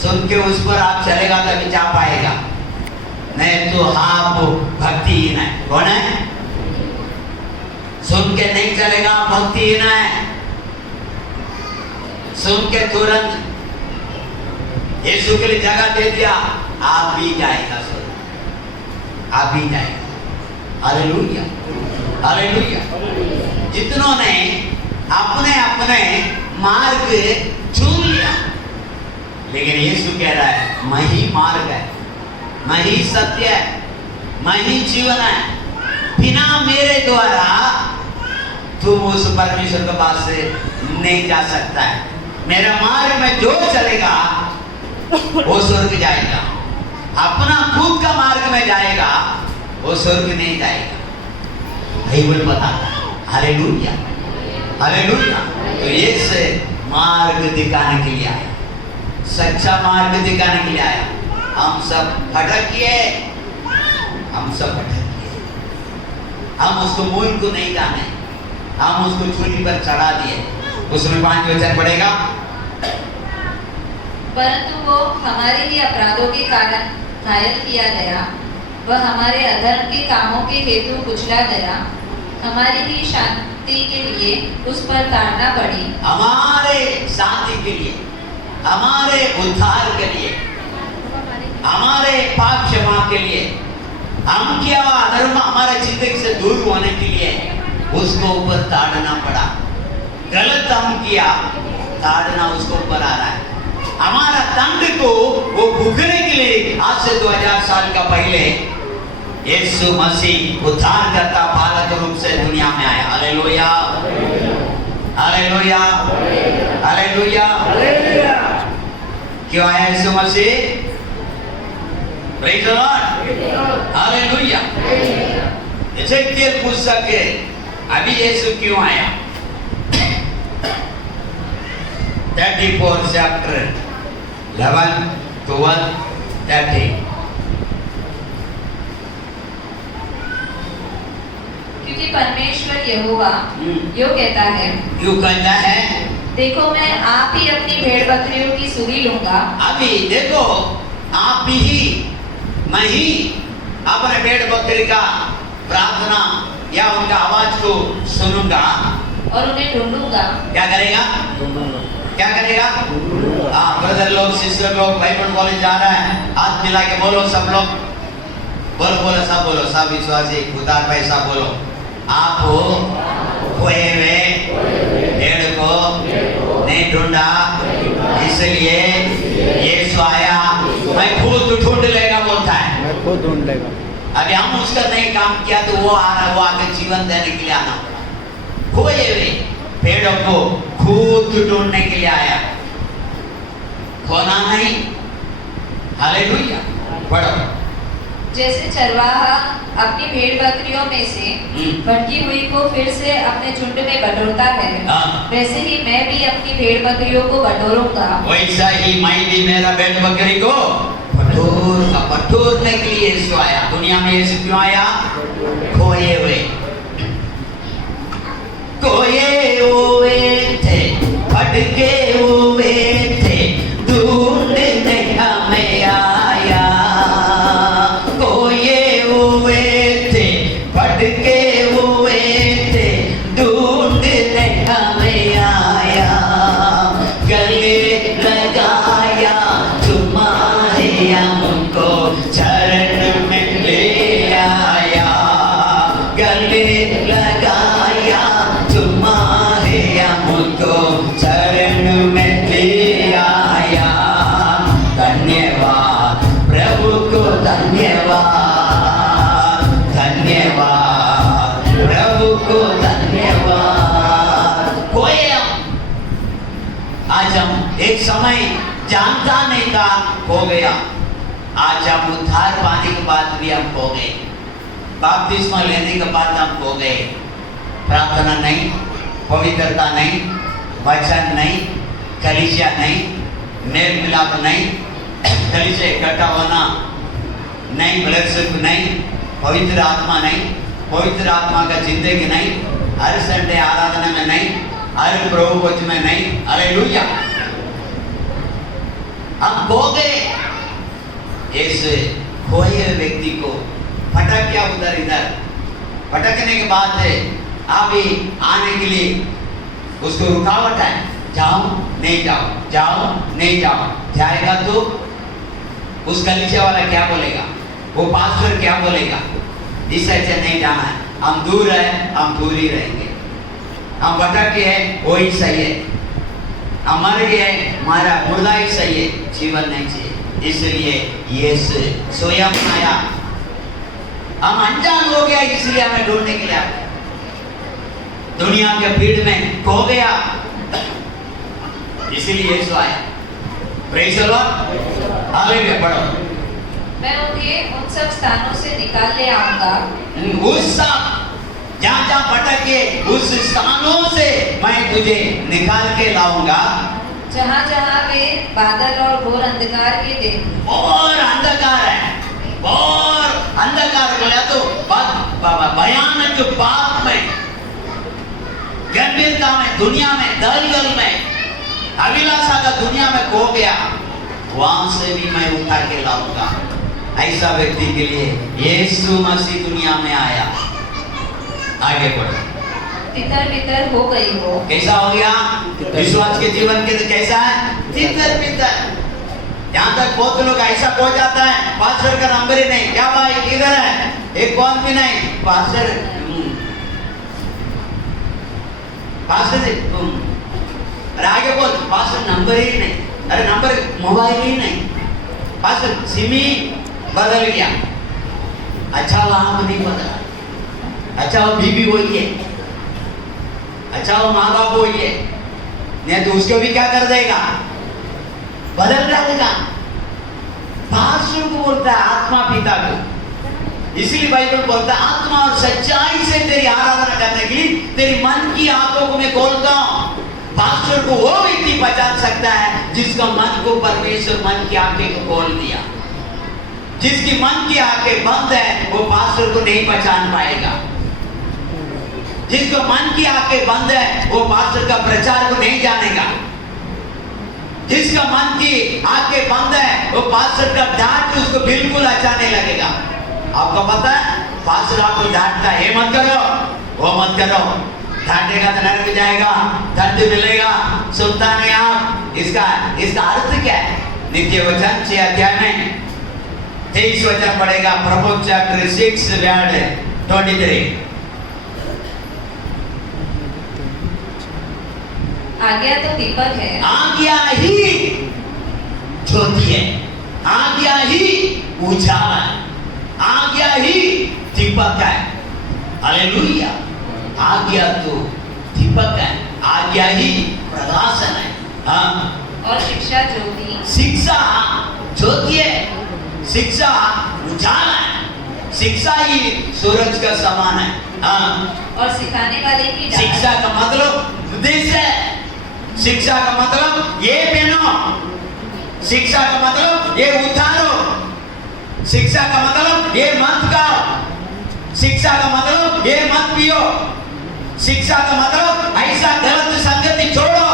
सुन के उस पर आप चलेगा तभी जा पाएगा, नहीं तो आप भक्तिहीन है। कौन है? सुन के नहीं चलेगा, भक्तिहीन है। सुन के तुरंत यीशु के लिए जगह दे दिया, आप भी जाएगा स्वर्ग, आप भी जाएगा। Hallelujah, hallelujah. जितनों ने अपने अपने मार्ग चुन लिया, लेकिन यीशु कह रहा है मैं ही मार्ग है, मैं ही सत्य है, मैं ही जीवन है। बिना मेरे द्वारा तुम उस परमेश्वर के पास से नहीं जा सकता है। मेरा मार्ग में जो चलेगा वो स्वर्ग जाएगा, अपना खुद का मार्ग में जाएगा वो स्वर्ग नहीं जाएगा। बाइबल बताता है। Hallelujah, hallelujah. तो ये से मार्ग दिखाने के लिए आया, सच्चा मार्ग दिखाने के लिए आया। हम सब भटकिए, हम सब भटकिए, हम उसको मूल को नहीं जाने, हम उसको चूली पर चढ़ा दिए। उसमें 5 वचन पड़ेगा। परंतु वो हमारे ही अपराधों के कारण घायल किया गया, वह हमारे अधर्म के कामों के हेतु कुचला गया, हमारी ही शांति के लिए उस पर ताड़ना पड़ी। हमारे शांति के लिए, हमारे उद्धार के लिए, हमारे पाप क्षमा के लिए, हम किया हुआ अधर्म हमारे जिंदगी से दूर होने के लिए उसको ऊपर ताड़ना पड़ा। गलत हम किया, ताड़ना उसको ऊपर आ रहा है। हमारा दंड को वो भुगतने के लिए आज से 2000 साल का पहले यीशु मसीह उद्धार करता बालक रूप से दुनिया में आया। Hallelujah, hallelujah, hallelujah. क्यों आया Yeshu Masih? Praise the Lord, hallelujah. Ezekiel पुस्तक है, अभी यीशु क्यों आया? 34 चैप्टर 11, 12, 13। क्योंकि परमेश्वर यहोवा यो कहता है, क्यों कहता है? देखो मैं आप ही अपनी भेड़ बकरियों की सुधि लूंगा। अभी देखो आप ही, मैं ही अपने भेड़ बकरी का प्रार्थना या उनका आवाज को सुनूंगा और उन्हें ढूंढूंगा। क्या करेगा? क्या करेगा? ब्रदर लोग, सिस्टर लोग, बाइबल कॉलेज जा रहा है, हाथ मिला के बोलो सब लोग, बोलो बोलो सब बोलो, सब विश्वासी खुदा पैसा बोलो। आप खोए हुए भेड़ को नहीं ढूंढा, इसलिए यीशु आया, मैं खुद ढूंढ लेगा बोलता है, मैं खुद ढूंढ लेगा। अभी हम उसका नहीं काम किया तो वो आ रहा, वो आगे जीवन देने के लिए आना पड़ा। खोए हुए भेड़ों को खुद ढूंढने के लिए आया, खोना नहीं। हालेलुया, पढ़ो। जैसे चरवाहा अपनी भेड़ बकरियों में से भटकी हुई को फिर से अपने झुंड में बटोरता है, वैसे ही मैं भी अपनी भेड़ बकरियों को बटोरूंगा। वैसा ही मैं भी मेरा भेड़ बकरी को बटोरने के लिए यीशु आया। दुनिया में यीशु क्यों आया? खोए हुए, खोए हुए थे, भटके हुए थे, ढूंढने हमें आया। खोए हुए थे, भटके हुए थे, ढूंढने हमें आया। गले लगाया, तुम्हारे हमको चरण में ले आया। गले लगाया, तुम्हारे हमको चरण में ले आया। धन्यवाद प्रभु को, धन्यवाद, धन्यवाद प्रभु को, धन्यवाद। कोई आज हम एक समय जानता नहीं था, खो गया। आज हम उद्धार पाने के बाद भी हम खो गए, बपतिस्मा लेने के बाद हम खो गए। प्रार्थना नहीं, पवित्रता नहीं, वचन नहीं, कलीसिया नहीं, मेल मिलाप नहीं, कलीसिया इकट्ठा होना नहीं, ब्लड नहीं, पवित्र आत्मा नहीं, पवित्र आत्मा का जिंदगी नहीं, हर संडे आराधना में नहीं, हर प्रभु भोज में नहीं। हालेलुया। हम खो गए। इस खोए व्यक्ति को भटक गया उधर इधर। भटकने के बाद अभी आने के लिए उसको रुकावट है, जाओ नहीं जाओ, जाओ नहीं जाओ। जाएगा तो उस कलीसिया वाला क्या बोलेगा, वो पास्टर क्या बोलेगा, इस ऐसे नहीं जाना है, हम दूर है, हम दूर ही रहेंगे। हम भटक के हैं, वो ही सही है। हम मर गए, हमारा मुर्दा ही सही है, जीवन नहीं चाहिए। इसलिए ये स्वयं आया। हम अनजान हो गया, इसलिए हमें ढूंढने के लिए आया। दुनिया के भीड़ में खो गया, इसलिए यीशु आया। Praise the Lord. हालेलुया। पढ़ो। मैं उन्हें उन सब स्थानों से निकाल ले आऊंगा, उस सब जहाँ जहाँ भटके उस स्थानों से मैं तुझे निकाल के लाऊंगा, जहाँ जहाँ वे बादल और घोर अंधकार के दिन। और अंधकार है, और अंधकार बोला तो भयानक पाप में, गंभीरता में, दुनिया में, दलदल में, अभिलाषा का दुनिया में खो गया, वहां से भी मैं उठा के लाऊंगा। ऐसा व्यक्ति के लिए यीशु मसीह दुनिया में आया। आगे बढ़ो। तितर बितर हो गई हो। कैसा हो गया? विश्वास के जीवन के लिए कैसा है? तितर बितर। यहाँ तक बहुत लोग ऐसा हो जाता है, पास्टर का नंबर ही नहीं, क्या भाई किधर है, एक कौन भी नहीं, पास्टर पास्टर जी अरे आगे बोल, पास्टर नंबर ही नहीं, अरे नंबर मोबाइल ही नहीं, पास्टर सिमी बदल गया। अच्छा वहां नहीं बदला, अच्छा वो बीबी वही है, अच्छा वो माँ बाप वही है, नहीं तो उसको भी क्या कर देगा, बदल डालेगा। पास्टर को बोलता है आत्मा पिता को, इसलिए बाइबल बोलता है आत्मा और सच्चाई से तेरी आराधना करने के लिए तेरी मन की आंखों को मैं खोलता हूँ। पास्टर को वो व्यक्ति पहचान सकता है जिसका मन को परमेश्वर मन की आंखें को खोल दिया। जिसकी मन की आंखें बंद है वो पास्टर को नहीं पहचान पाएगा। जिसको मन की आंखें बंद है वो पास्टर का प्रचार को नहीं जानेगा। जिसका मन की आंखें बंद है वो पास्टर का डांट उसको बिल्कुल अच्छा नहीं लगेगा। आपको पता है पास्टर आपको डांटता है, ये मत करो, वो मत करो, डांटेगा तो नरक जाएगा, दर्द मिलेगा, सुनता नहीं आप। इसका अर्थ क्या है? नित्य वचन 6 अध्याय में 23 वचन पढ़ेगा, प्रभु चैप्टर 6 वर्ड 23। आज्ञा तो दीपक है, आज्ञा ही ज्योति है, आज्ञा ही उजाला है, आज्ञा ही दीपक है। हालेलुया। आज्ञा तो दीपक है, आज्ञा ही प्रकाशन है। हाँ। और शिक्षा ज्योति, शिक्षा ज्योति है, शिक्षा उजाला है, शिक्षा ही सूरज का समान है। हाँ। और सिखाने वाले की डांट। शिक्षा का मतलब उद्देश्य है, शिक्षा का मतलब ये पहनो, शिक्षा का मतलब ये उतारो, शिक्षा का मतलब ये मत खाओ, शिक्षा का मतलब ये मत पियो, शिक्षा का मतलब ऐसा गलत संगति छोड़ो,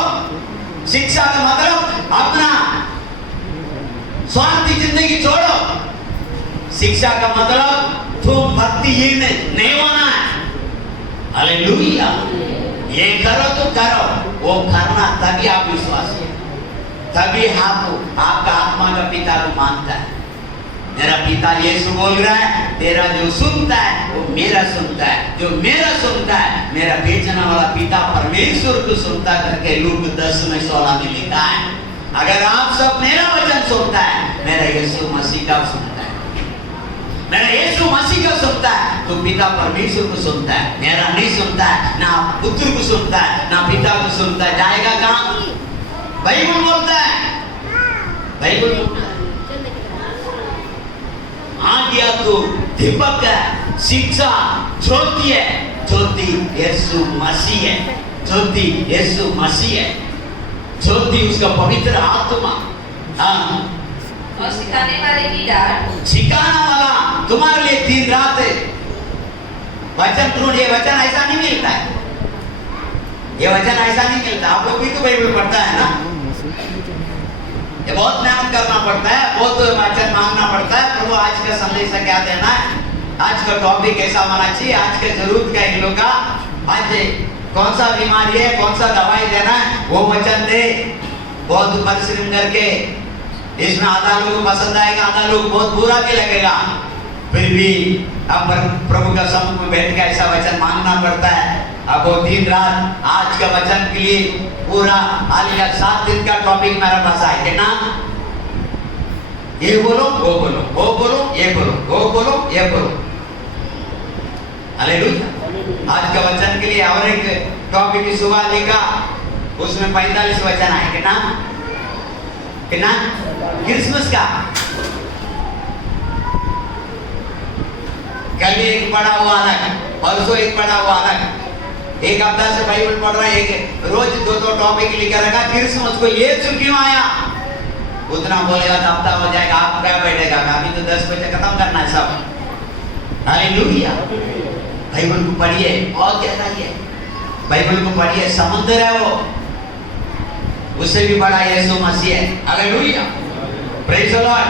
शिक्षा का मतलब अपना स्वार्थी जिंदगी छोड़ो, शिक्षा का मतलब तुम भक्तिहीन नहीं होना है। हालेलुया। ये करो तो करो, वो करना तभी आप विश्वास है, तभी आपका आत्मा का पिता को मानता है। मेरा पिता यीशु बोल रहा है, तेरा जो सुनता है वो मेरा सुनता है, जो मेरा सुनता है मेरा भेजने वाला पिता परमेश्वर को सुनता करके लूक 10 में 16 में लिखा है। अगर आप सब मेरा वचन सुनता है, मेरा यीशु मसीह का सुनता है, मेरा यीशु मसीह का सुनता है तो पिता परमेश्वर को सुनता है। मेरा नहीं सुनता है, ना पुत्र को सुनता है, ना पिता को सुनता है, जाएगा कहाँ? बाइबल बोलता है बाइबल आज्ञा तो दीपक है, शिक्षा ज्योति है, ज्योति यीशु मसीह है, ज्योति यीशु मसीह है, ज्योति उसका पवित्र आत्मा। हाँ, और सिखाने वाले की डांट, सिखाना वाला तुम्हारे लिए दिन रात वचन ढूंढिए। वचन ऐसा नहीं मिलता है, ये वचन ऐसा नहीं मिलता। आप लोग भी तो बाइबल पढ़ता है ना, ये बहुत मेहनत करना पड़ता है, बहुत वचन मांगना पड़ता है। प्रभु आज का संदेश क्या देना है, आज का टॉपिक कैसा होना चाहिए, आज के जरूरत क्या इन लोग का, आज कौन सा बीमारी है, कौन सा दवाई देना है, वो वचन दे। बहुत परिश्रम करके इसमें आधा लोग को पसंद आएगा, आधा लोग बहुत बुरा भी लगेगा, फिर भी अब प्रभु का समुख में बैठ के ऐसा वचन मांगना पड़ता है। अब वो दिन रात आज का वचन के लिए पूरा हालिया 7 दिन का टॉपिक मेरा पास आए कि ना, ये बोलो वो बोलो, वो बोलो ये बोलो, वो बोलो ये बोलो। हालेलुया। आज का वचन के लिए और एक टॉपिक सुबह लिखा, उसमें 45 वचन आए कि ना क्रिसमस का। कल एक पढ़ा हुआ अलग, परसों एक पढ़ा हुआ अलग, एक हफ्ता से बाइबल पढ़ रहा है, एक रोज 2-2 टॉपिक लिखा रखा। क्रिसमस को यीशु क्यों आया, उतना बोलेगा तो हफ्ता हो जाएगा, आप क्या बैठेगा, अभी तो 10 बजे खत्म करना है सब। हालेलुया। बाइबल को पढ़िए, और गहराई है, बाइबल को पढ़िए, समुद्र है वो, उससे भी बड़ा यीशु मसीह है। Hallelujah, praise the Lord.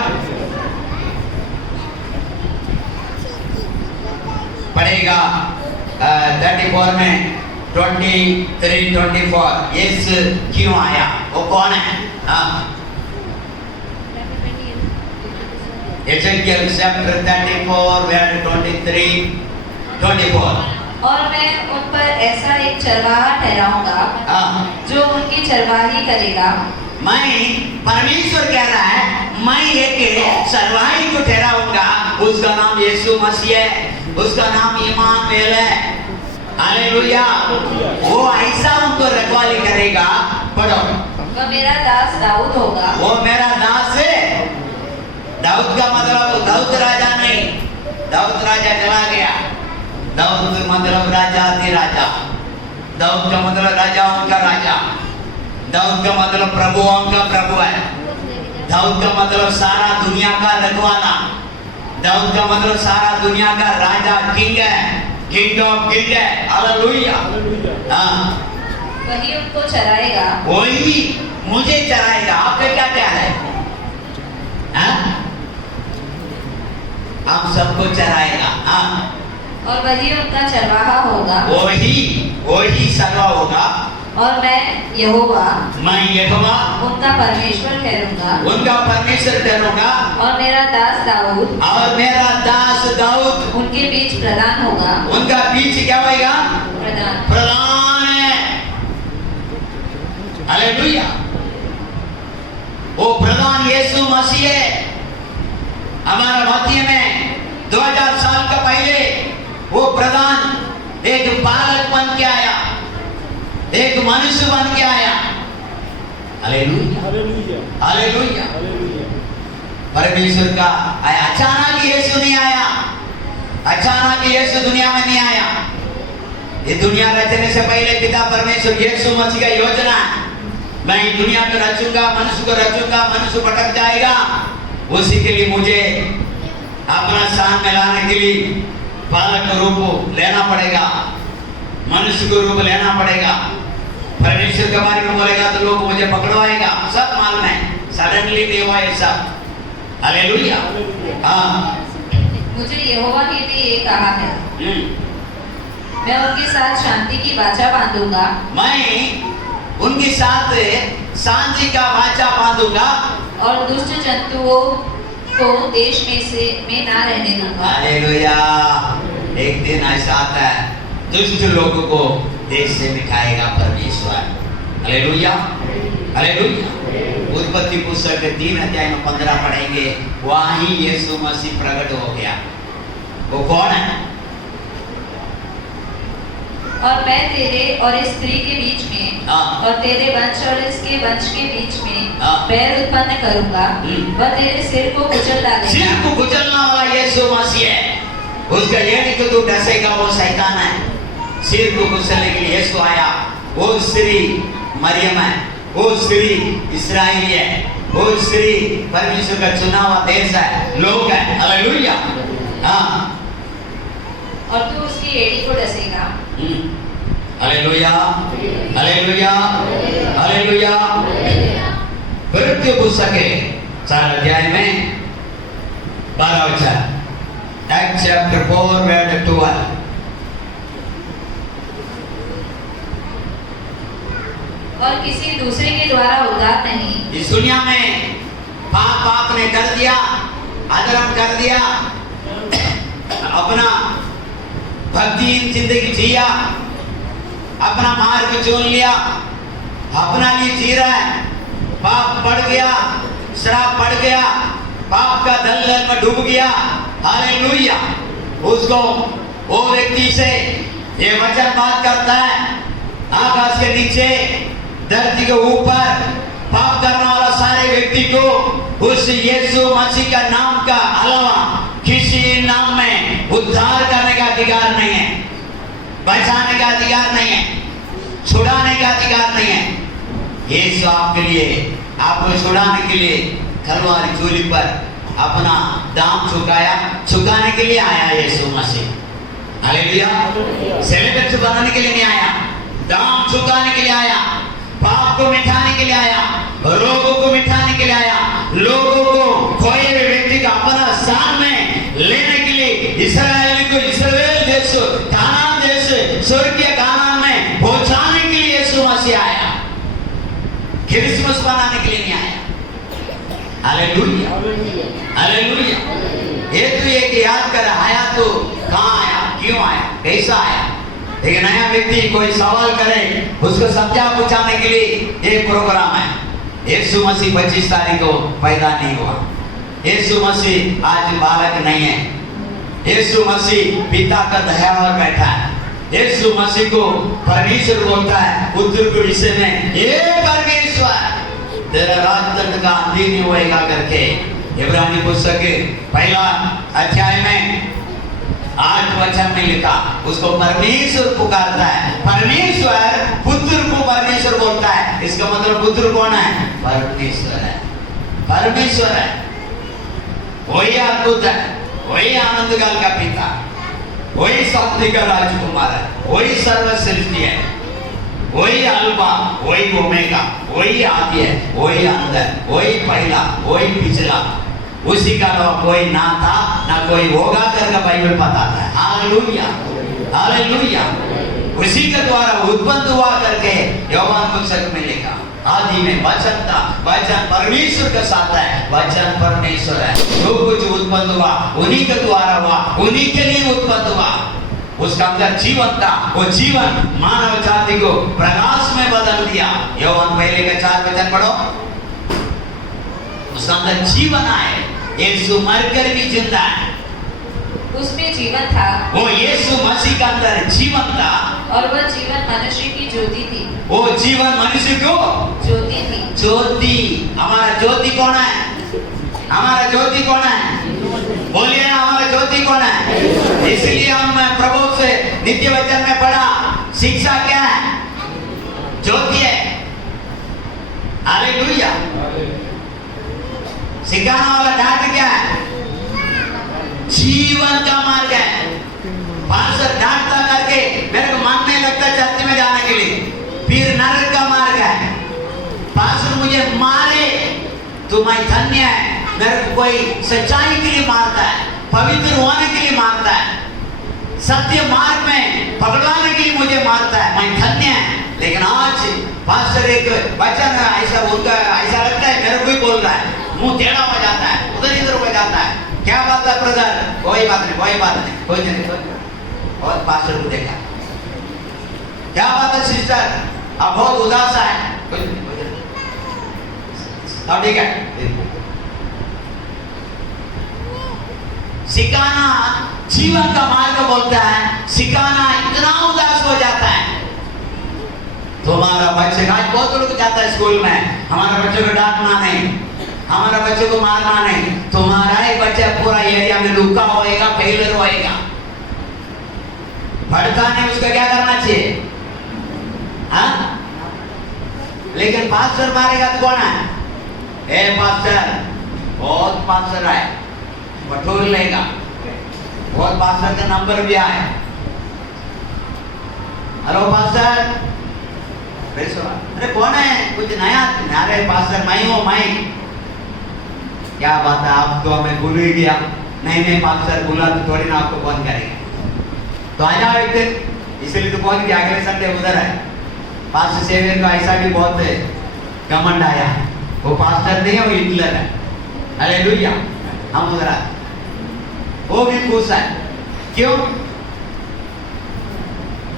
पढ़ेगा 34 में 23-24 यीशु क्यों आया, वो कौन है। हाँ, Ezekiel chapter 34 verse 23-24। और मैं उन पर ऐसा एक चरवाहा ठहराऊंगा जो उनकी चरवाही करेगा। मैं, परमेश्वर कह रहा है, मैं एक चरवाही को ठहराऊंगा, उसका नाम यीशु मसीह है, उसका नाम इम्मानुएल है। हालेलुया। वो ऐसा उनको रखवाली करेगा। पढ़ो। वह मेरा दास दाऊद होगा। वो मेरा दास है। दाऊद का मतलब दाऊद राजा नहीं, दाऊद राजा चला गया। दाऊद मतलब राजा अधिराजा, दाऊद का मतलब राजाओं का राजा, दाऊद का मतलब प्रभुओं का प्रभु है, दाऊद का मतलब सारा दुनिया का रखवाला, दाऊद का मतलब सारा दुनिया का राजा, किंग है, किंग ऑफ किंग है। हालेलुया। हाँ, वही उनको चराएगा, वही मुझे चराएगा। आपका क्या ख्याल है? हाँ, आप सबको चराएगा। हाँ, और वही उनका चरवाहा होगा, वही सरवा होगा। और मैं यहोवा उनका परमेश्वर ठहरूंगा, उनका परमेश्वर ठहरूंगा। और मेरा दास दाऊद उनके बीच प्रधान होगा। उनका बीच क्या होगा? प्रधान है। हालेलुया। वो प्रधान यीशु मसीह है। हमारा मध्य में 2000 साल का पहले वो प्रधान एक बालक बन के आया, एक मनुष्य बन के आया। Hallelujah, hallelujah. परमेश्वर का अचानक यीशु नहीं आया, अचानक यीशु दुनिया में नहीं आया। ये दुनिया रचने से पहले पिता परमेश्वर यीशु मसीह का योजना है, मैं दुनिया को रचूंगा, मनुष्य को रचूंगा, मनुष्य भटक जाएगा, उसी के लिए मुझे अपना स्थान में लाने के लिए बालक का रूप लेना पड़ेगा, मनुष्य को रूप लेना पड़ेगा। परमेश्वर के बारे में बोलेगा तो लोग मुझे पकड़वाएगा, सब मालूम है। सडनली नहीं हुआ ये सब। हालेलुया। हाँ, मुझे यहोवा ने भी ये कहा है, मैं उनके साथ शांति की वाचा बांधूंगा, मैं उनके साथ शांति का वाचा बांधूंगा, और दुष्ट जंतुओं को देश में ना रहने दूंगा। हालेलुया। एक दिन ऐसा आता है, दुष्ट लोगों को देश से मिटाएगा परमेश्वर। Hallelujah, hallelujah. उत्पत्ति पुस्तक के 3 अध्याय में 15 पढ़ेंगे, वहाँ ही यीशु मसीह प्रकट हो गया। वो कौन है? और मैं तेरे और इस स्त्री के बीच में और तेरे वंश और इसके वंश के बीच में बैर उत्पन्न करूंगा। वह तेरे सिर को कुचल डालेगा। सिर को कुचलने वाला यीशु मसीह है। उसका ये नहीं कि तू डसेगा, वो शैतान है। सिर को कुचलने के लिए यीशु आया। वो स्त्री मरियम है, वो स्त्री इस्राएली है, वो स्त्री परमेश्वर का चुना हुआ देश है, लोग है। हालेलुया। हाँ, और तू उसकी एड़ी को डसेगा। Hallelujah, hallelujah, hallelujah. मृत्यु पुस्तक के 4 अध्याय में 12 वचन, Acts chapter 4 verse 12। और किसी दूसरे के द्वारा उद्धार नहीं। इस दुनिया में पाप आपने कर दिया, अधर्म कर दिया, अपना भक्तिहीन जिंदगी जिया, अपना मार्ग चुन लिया, अपना लिए जी रहा है, पाप बढ़ गया, शराब बढ़ गया, पाप का दलदल में डूब गया। हालेलुया। उसको वो व्यक्ति से ये वचन बात करता है, आकाश के नीचे धरती के ऊपर पाप करने वाला सारे व्यक्ति को उस यीशु मसीह का नाम का अलावा किसी नाम में उद्धार करने का अधिकार नहीं है, बचाने का अधिकार नहीं है, छुड़ाने का अधिकार नहीं है। यीशु आपके लिए, आपको छुड़ाने के लिए कलवारी चूली पर अपना दाम चुकाने के लिए आया यीशु मसीह। हालेलुया। सेलिब्रेट बनाने के लिए नहीं आया, दाम चुकाने के लिए आया, पाप को मिटाने के लिए आया, रोगों को मिटाने के लिए आया, लोगों को खोए हुए व्यक्ति का अपना स्थान में लेने के लिए इस्राएल को इस्राएल देश, कानान देश, स्वर्गीय कानान में पहुंचाने के लिए यीशु मसीह आया। क्रिसमस मनाने के लिए नहीं आया। Hallelujah, hallelujah. ये तो एक याद कर आया तो कहाँ आया, क्यों आया, कैसा आया। एक नया व्यक्ति कोई सवाल करे, उसको समझा पूछाने के लिए ये प्रोग्राम है। यीशु मसीह 25 तारीख को पैदा नहीं हुआ। यीशु मसीह आज बालक नहीं है। यीशु मसीह पिता का दया पर बैठा है। यीशु मसीह को परमेश्वर बोलता है पुत्र के विषय में, ये परमेश्वर तेरा राजदंड का अंधेर नहीं होएगा करके इब्रानी पुस्तक के 1 अध्याय में 8 वचन में लिखा। उसको परमेश्वर पुकारता है। परमेश्वर पुत्र को परमेश्वर बोलता है। इसका मतलब पुत्र कौन है? परमेश्वर है, परमेश्वर है। वही अद्भुत है, वही आनंद काल का पिता, वही शांति का राजकुमार है, वही सर्वश्रेष्ठ है, वही अल्फा, वही ओमेगा, वही आदि है, वही अंदर, वही पहला, वही पिछला। उसी का कोई ना था ना कोई होगा करके बाइबल बताता है। Hallelujah, hallelujah. उसी के द्वारा उत्पन्न हुआ करके योहान पुस्तक में लिखा, आदि में वचन था, वचन परमेश्वर के साथ है, वचन परमेश्वर है। जो कुछ उत्पन्न हुआ उन्हीं के द्वारा हुआ, उन्हीं के लिए उत्पन्न हुआ। उसका अंदर जीवन था, वो जीवन मानव जाति को प्रकाश में बदल दिया। योहान 1:4 वचन पढ़ो। उसका अंदर जीवन आए, यीशु मरकर भी जिंदा है। उसमें जीवन था, वो यीशु मसीह का अंदर जीवन था, और वह जीवन मनुष्य की ज्योति थी। वो जीवन मनुष्य को ज्योति थी। ज्योति, हमारा ज्योति कौन है? हमारा ज्योति कौन है? बोलिए ना, हमारा ज्योति कौन है? इसलिए हम प्रभु से नित्य वचन में पढ़ा, शिक्षा क्या है? ज्योति है। हालेलुया। सिखाने वाला डांट क्या है? जीवन का मार्ग है। पास्टर डांटता करके मेरे को मन नहीं लगता चर्च में जाने के लिए, फिर नरक का मार्ग है। पास्टर मुझे मारे तो मैं धन्य है। मेरे को कोई सच्चाई के लिए मारता है, पवित्र होने के लिए मारता है, सत्य मार्ग में पकड़वाने के लिए मुझे मारता है, मैं धन्य है। लेकिन आज पास्टर एक वचन ऐसा उनका ऐसा लगता है मेरे को ही बोल रहा है, मुंह टेढ़ा हो जाता है, उधर इधर हो जाता है। क्या बात है ब्रदर? कोई बात नहीं, कोई बात नहीं, कोई नहीं। और पास्टर को देखा, क्या बात है सिस्टर, आप बहुत उदास है। ठीक है। सिखाना जीवन का मार्ग बोलता है। सिखाना इतना उदास हो जाता है, बहुत लोग जाता है स्कूल में, हमारा बच्चों को डांटना नहीं, हमारा बच्चों को मारना नहीं। तुम्हारा ही बच्चा पूरा एरिया में लुका होएगा, फेलर होएगा, पढ़ता नहीं, उसका क्या करना चाहिए? हाँ? लेकिन पास्टर मारेगा तो कौन है? ए पास्टर, बहुत पास्टर है, बटोर लेगा, बहुत पास्टर का नंबर भी आए। हेलो पास्टर, अरे कौन है? कुछ नया? अरे पास्टर मैं हूँ, मैं। क्या बात है, आप तो हमें भूल ही गया। नहीं पास्टर बोला तो थोड़ी ना आपको फोन करेंगे, तो आ जाओ एक दिन, इसलिए तो फोन किया। अगले संडे उधर है। पास्टर सेवियर को ऐसा भी बहुत घमंड आया, वो पास्टर नहीं है, वो हिटलर है। हालेलुया, हम उधर आए, वो भी खुश है। क्यों?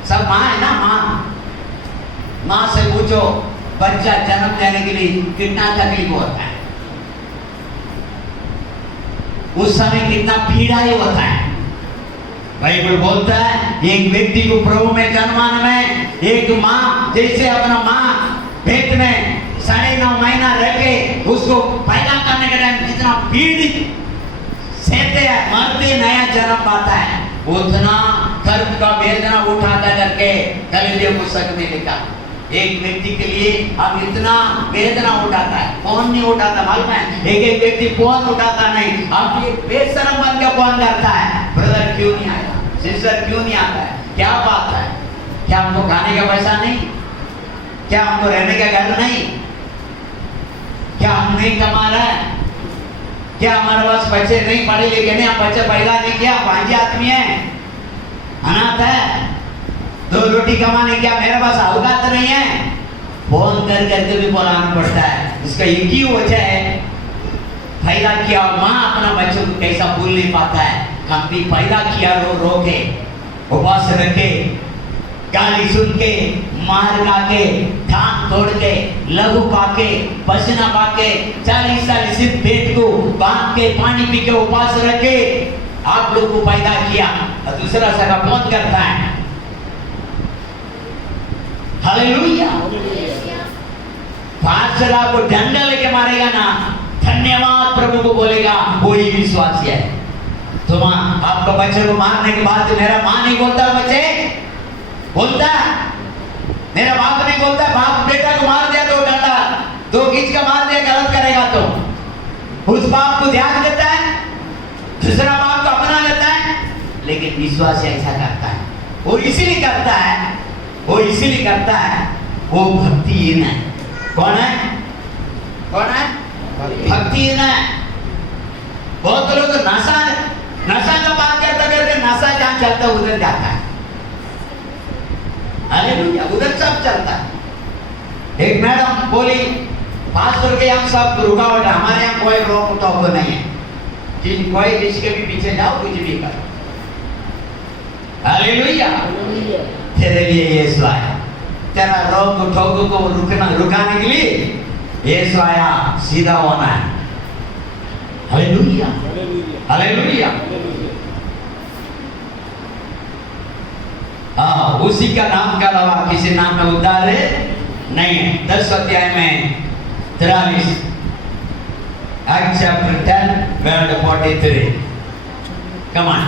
सब माँ है ना, माँ से पूछो बच्चा जन्म लेने के लिए कितना तकलीफ होता है, उस समय कितना पीड़ा ही होता है। बाइबल बोलता है एक व्यक्ति को प्रभु में जन्माने में एक माँ जैसे अपना माँ पेट में 9.5 महीना रह के उसको पैदा करने के टाइम जितना पीड़ित सहते हैं, मरते नया जन्म पाता है, उतना कर्म का वेदना उठाता करके गलीलियो पुस्तक में लिखा। एक व्यक्ति के लिए अब इतना वेदना उठाता है, कौन नहीं उठाता मालूम है? एक व्यक्ति कौन उठाता नहीं, अब ये बेशरम बन के कौन करता है? ब्रदर क्यों नहीं आया, सिस्टर क्यों नहीं आता है, क्या बात है? क्या हमको खाने का पैसा नहीं? क्या हमको रहने का घर नहीं? क्या हम नहीं कमा रहे हैं? क्या हमारे पास बच्चे नहीं पढ़े लिखे नहीं, हम बच्चे पैदा नहीं किया, भांजी आदमी है, अनाथ है, 2 रोटी कमाने क्या मेरे पास औकात नहीं है? फोन कर करके भी बुलाना पड़ता है। इसका एक ही वजह है, पैदा किया माँ अपना बच्चों को कैसा भूल नहीं पाता है। हम भी पैदा किया रो के, उपवास रखे, गाली सुन के, मार खा के, धान तोड़ के, लहू पा के, पसीना पा के, 40 साल सिर्फ पेट को बांध के पानी पी के उपवास रखे, आप लोग को पैदा किया और दूसरा सगा फोन करता है। हालेलुया, पास्टर आपको डंडा लेके मारेगा ना, धन्यवाद प्रभु को बोलेगा, वही विश्वासी है। तो माँ आपका बच्चे को मारने के बाद मेरा माँ नहीं बोलता, बच्चे बोलता, मेरा बाप नहीं बोलता। बाप बेटा को मार दिया तो डंडा 2 खींच का मार दिया, गलत करेगा तो उस बाप को ध्यान देता है, दूसरा बाप को अपना लेता है। लेकिन विश्वासी ऐसा करता है, वो इसीलिए करता है, वो इसीलिए करता है, वो भक्तिहीन है। कौन है? कौन है? भक्तिहीन है। बहुत लोग तो नशा का बात करता करके नशा जहाँ चलता उधर जाता है। हालेलुया, उधर सब चलता है। एक मैडम बोली, पास्टर के यहाँ सब रुकावट है, हमारे यहाँ कोई रोक टोक नहीं है, कोई जिसके भी पीछे जाओ कुछ भी करो। हालेलुया, तेरे लिए यीशु आया, तेरा रोग ठोक को रुकाने के लिए यीशु आया, सीधा होना है। Hallelujah, hallelujah. हाँ, उसी का नाम का अलावा किसी नाम में उद्धार नहीं है। 10 अध्याय में 43, Acts chapter 10 verse 43. Come on.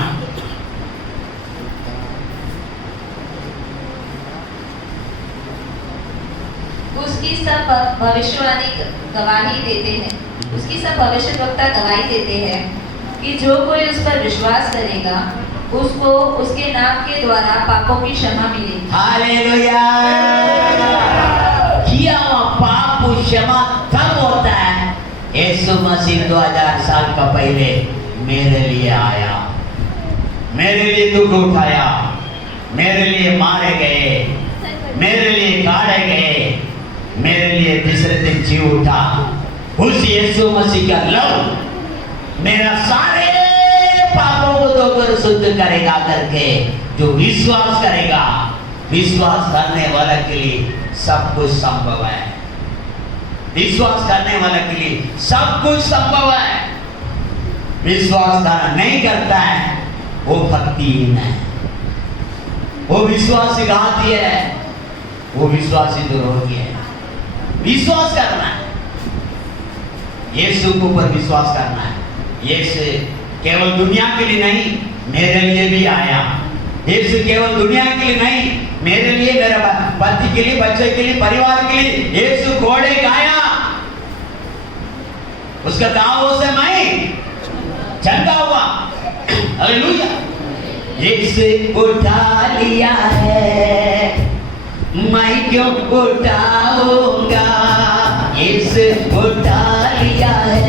उसकी सब भविष्यवाणी गवाही देते हैं, उसकी सब भविष्यवक्ता गवाही देते हैं कि जो कोई उस पर विश्वास करेगा उसको उसके नाम के द्वारा पापों की क्षमा मिलेगी। हालेलुया। किया हुआ पाप क्षमा तब होता है यीशु मसीह 2000 साल का पहले मेरे लिए आया, मेरे लिए दुख उठाया, मेरे लिए मारे गए, मेरे लिए गाड़े गए, मेरे लिए तीसरे दिन जी उठा। उस यीशु मसीह का लव मेरा सारे पापों को धोकर शुद्ध करेगा करके जो विश्वास करेगा, विश्वास करने वाले के लिए सब कुछ संभव है। विश्वास करने वाले के लिए सब कुछ संभव है। विश्वास नहीं करता है वो भक्तिहीन है, वो विश्वासी घाती है, वो विश्वासी द्रोही है। विश्वास करना है, यीशु के ऊपर विश्वास करना है। यीशु केवल दुनिया के लिए नहीं, मेरे लिए भी आया। यीशु केवल दुनिया के लिए नहीं, मेरे लिए, मेरे पति के लिए, बच्चे के लिए, परिवार के लिए यीशु घोड़े गाया। उसका दावों से मैं चंगा हुआ। हालेलुया। यीशु उठा लिया है, मैं क्यों उठाऊंगा। यीशु उठा लिया है,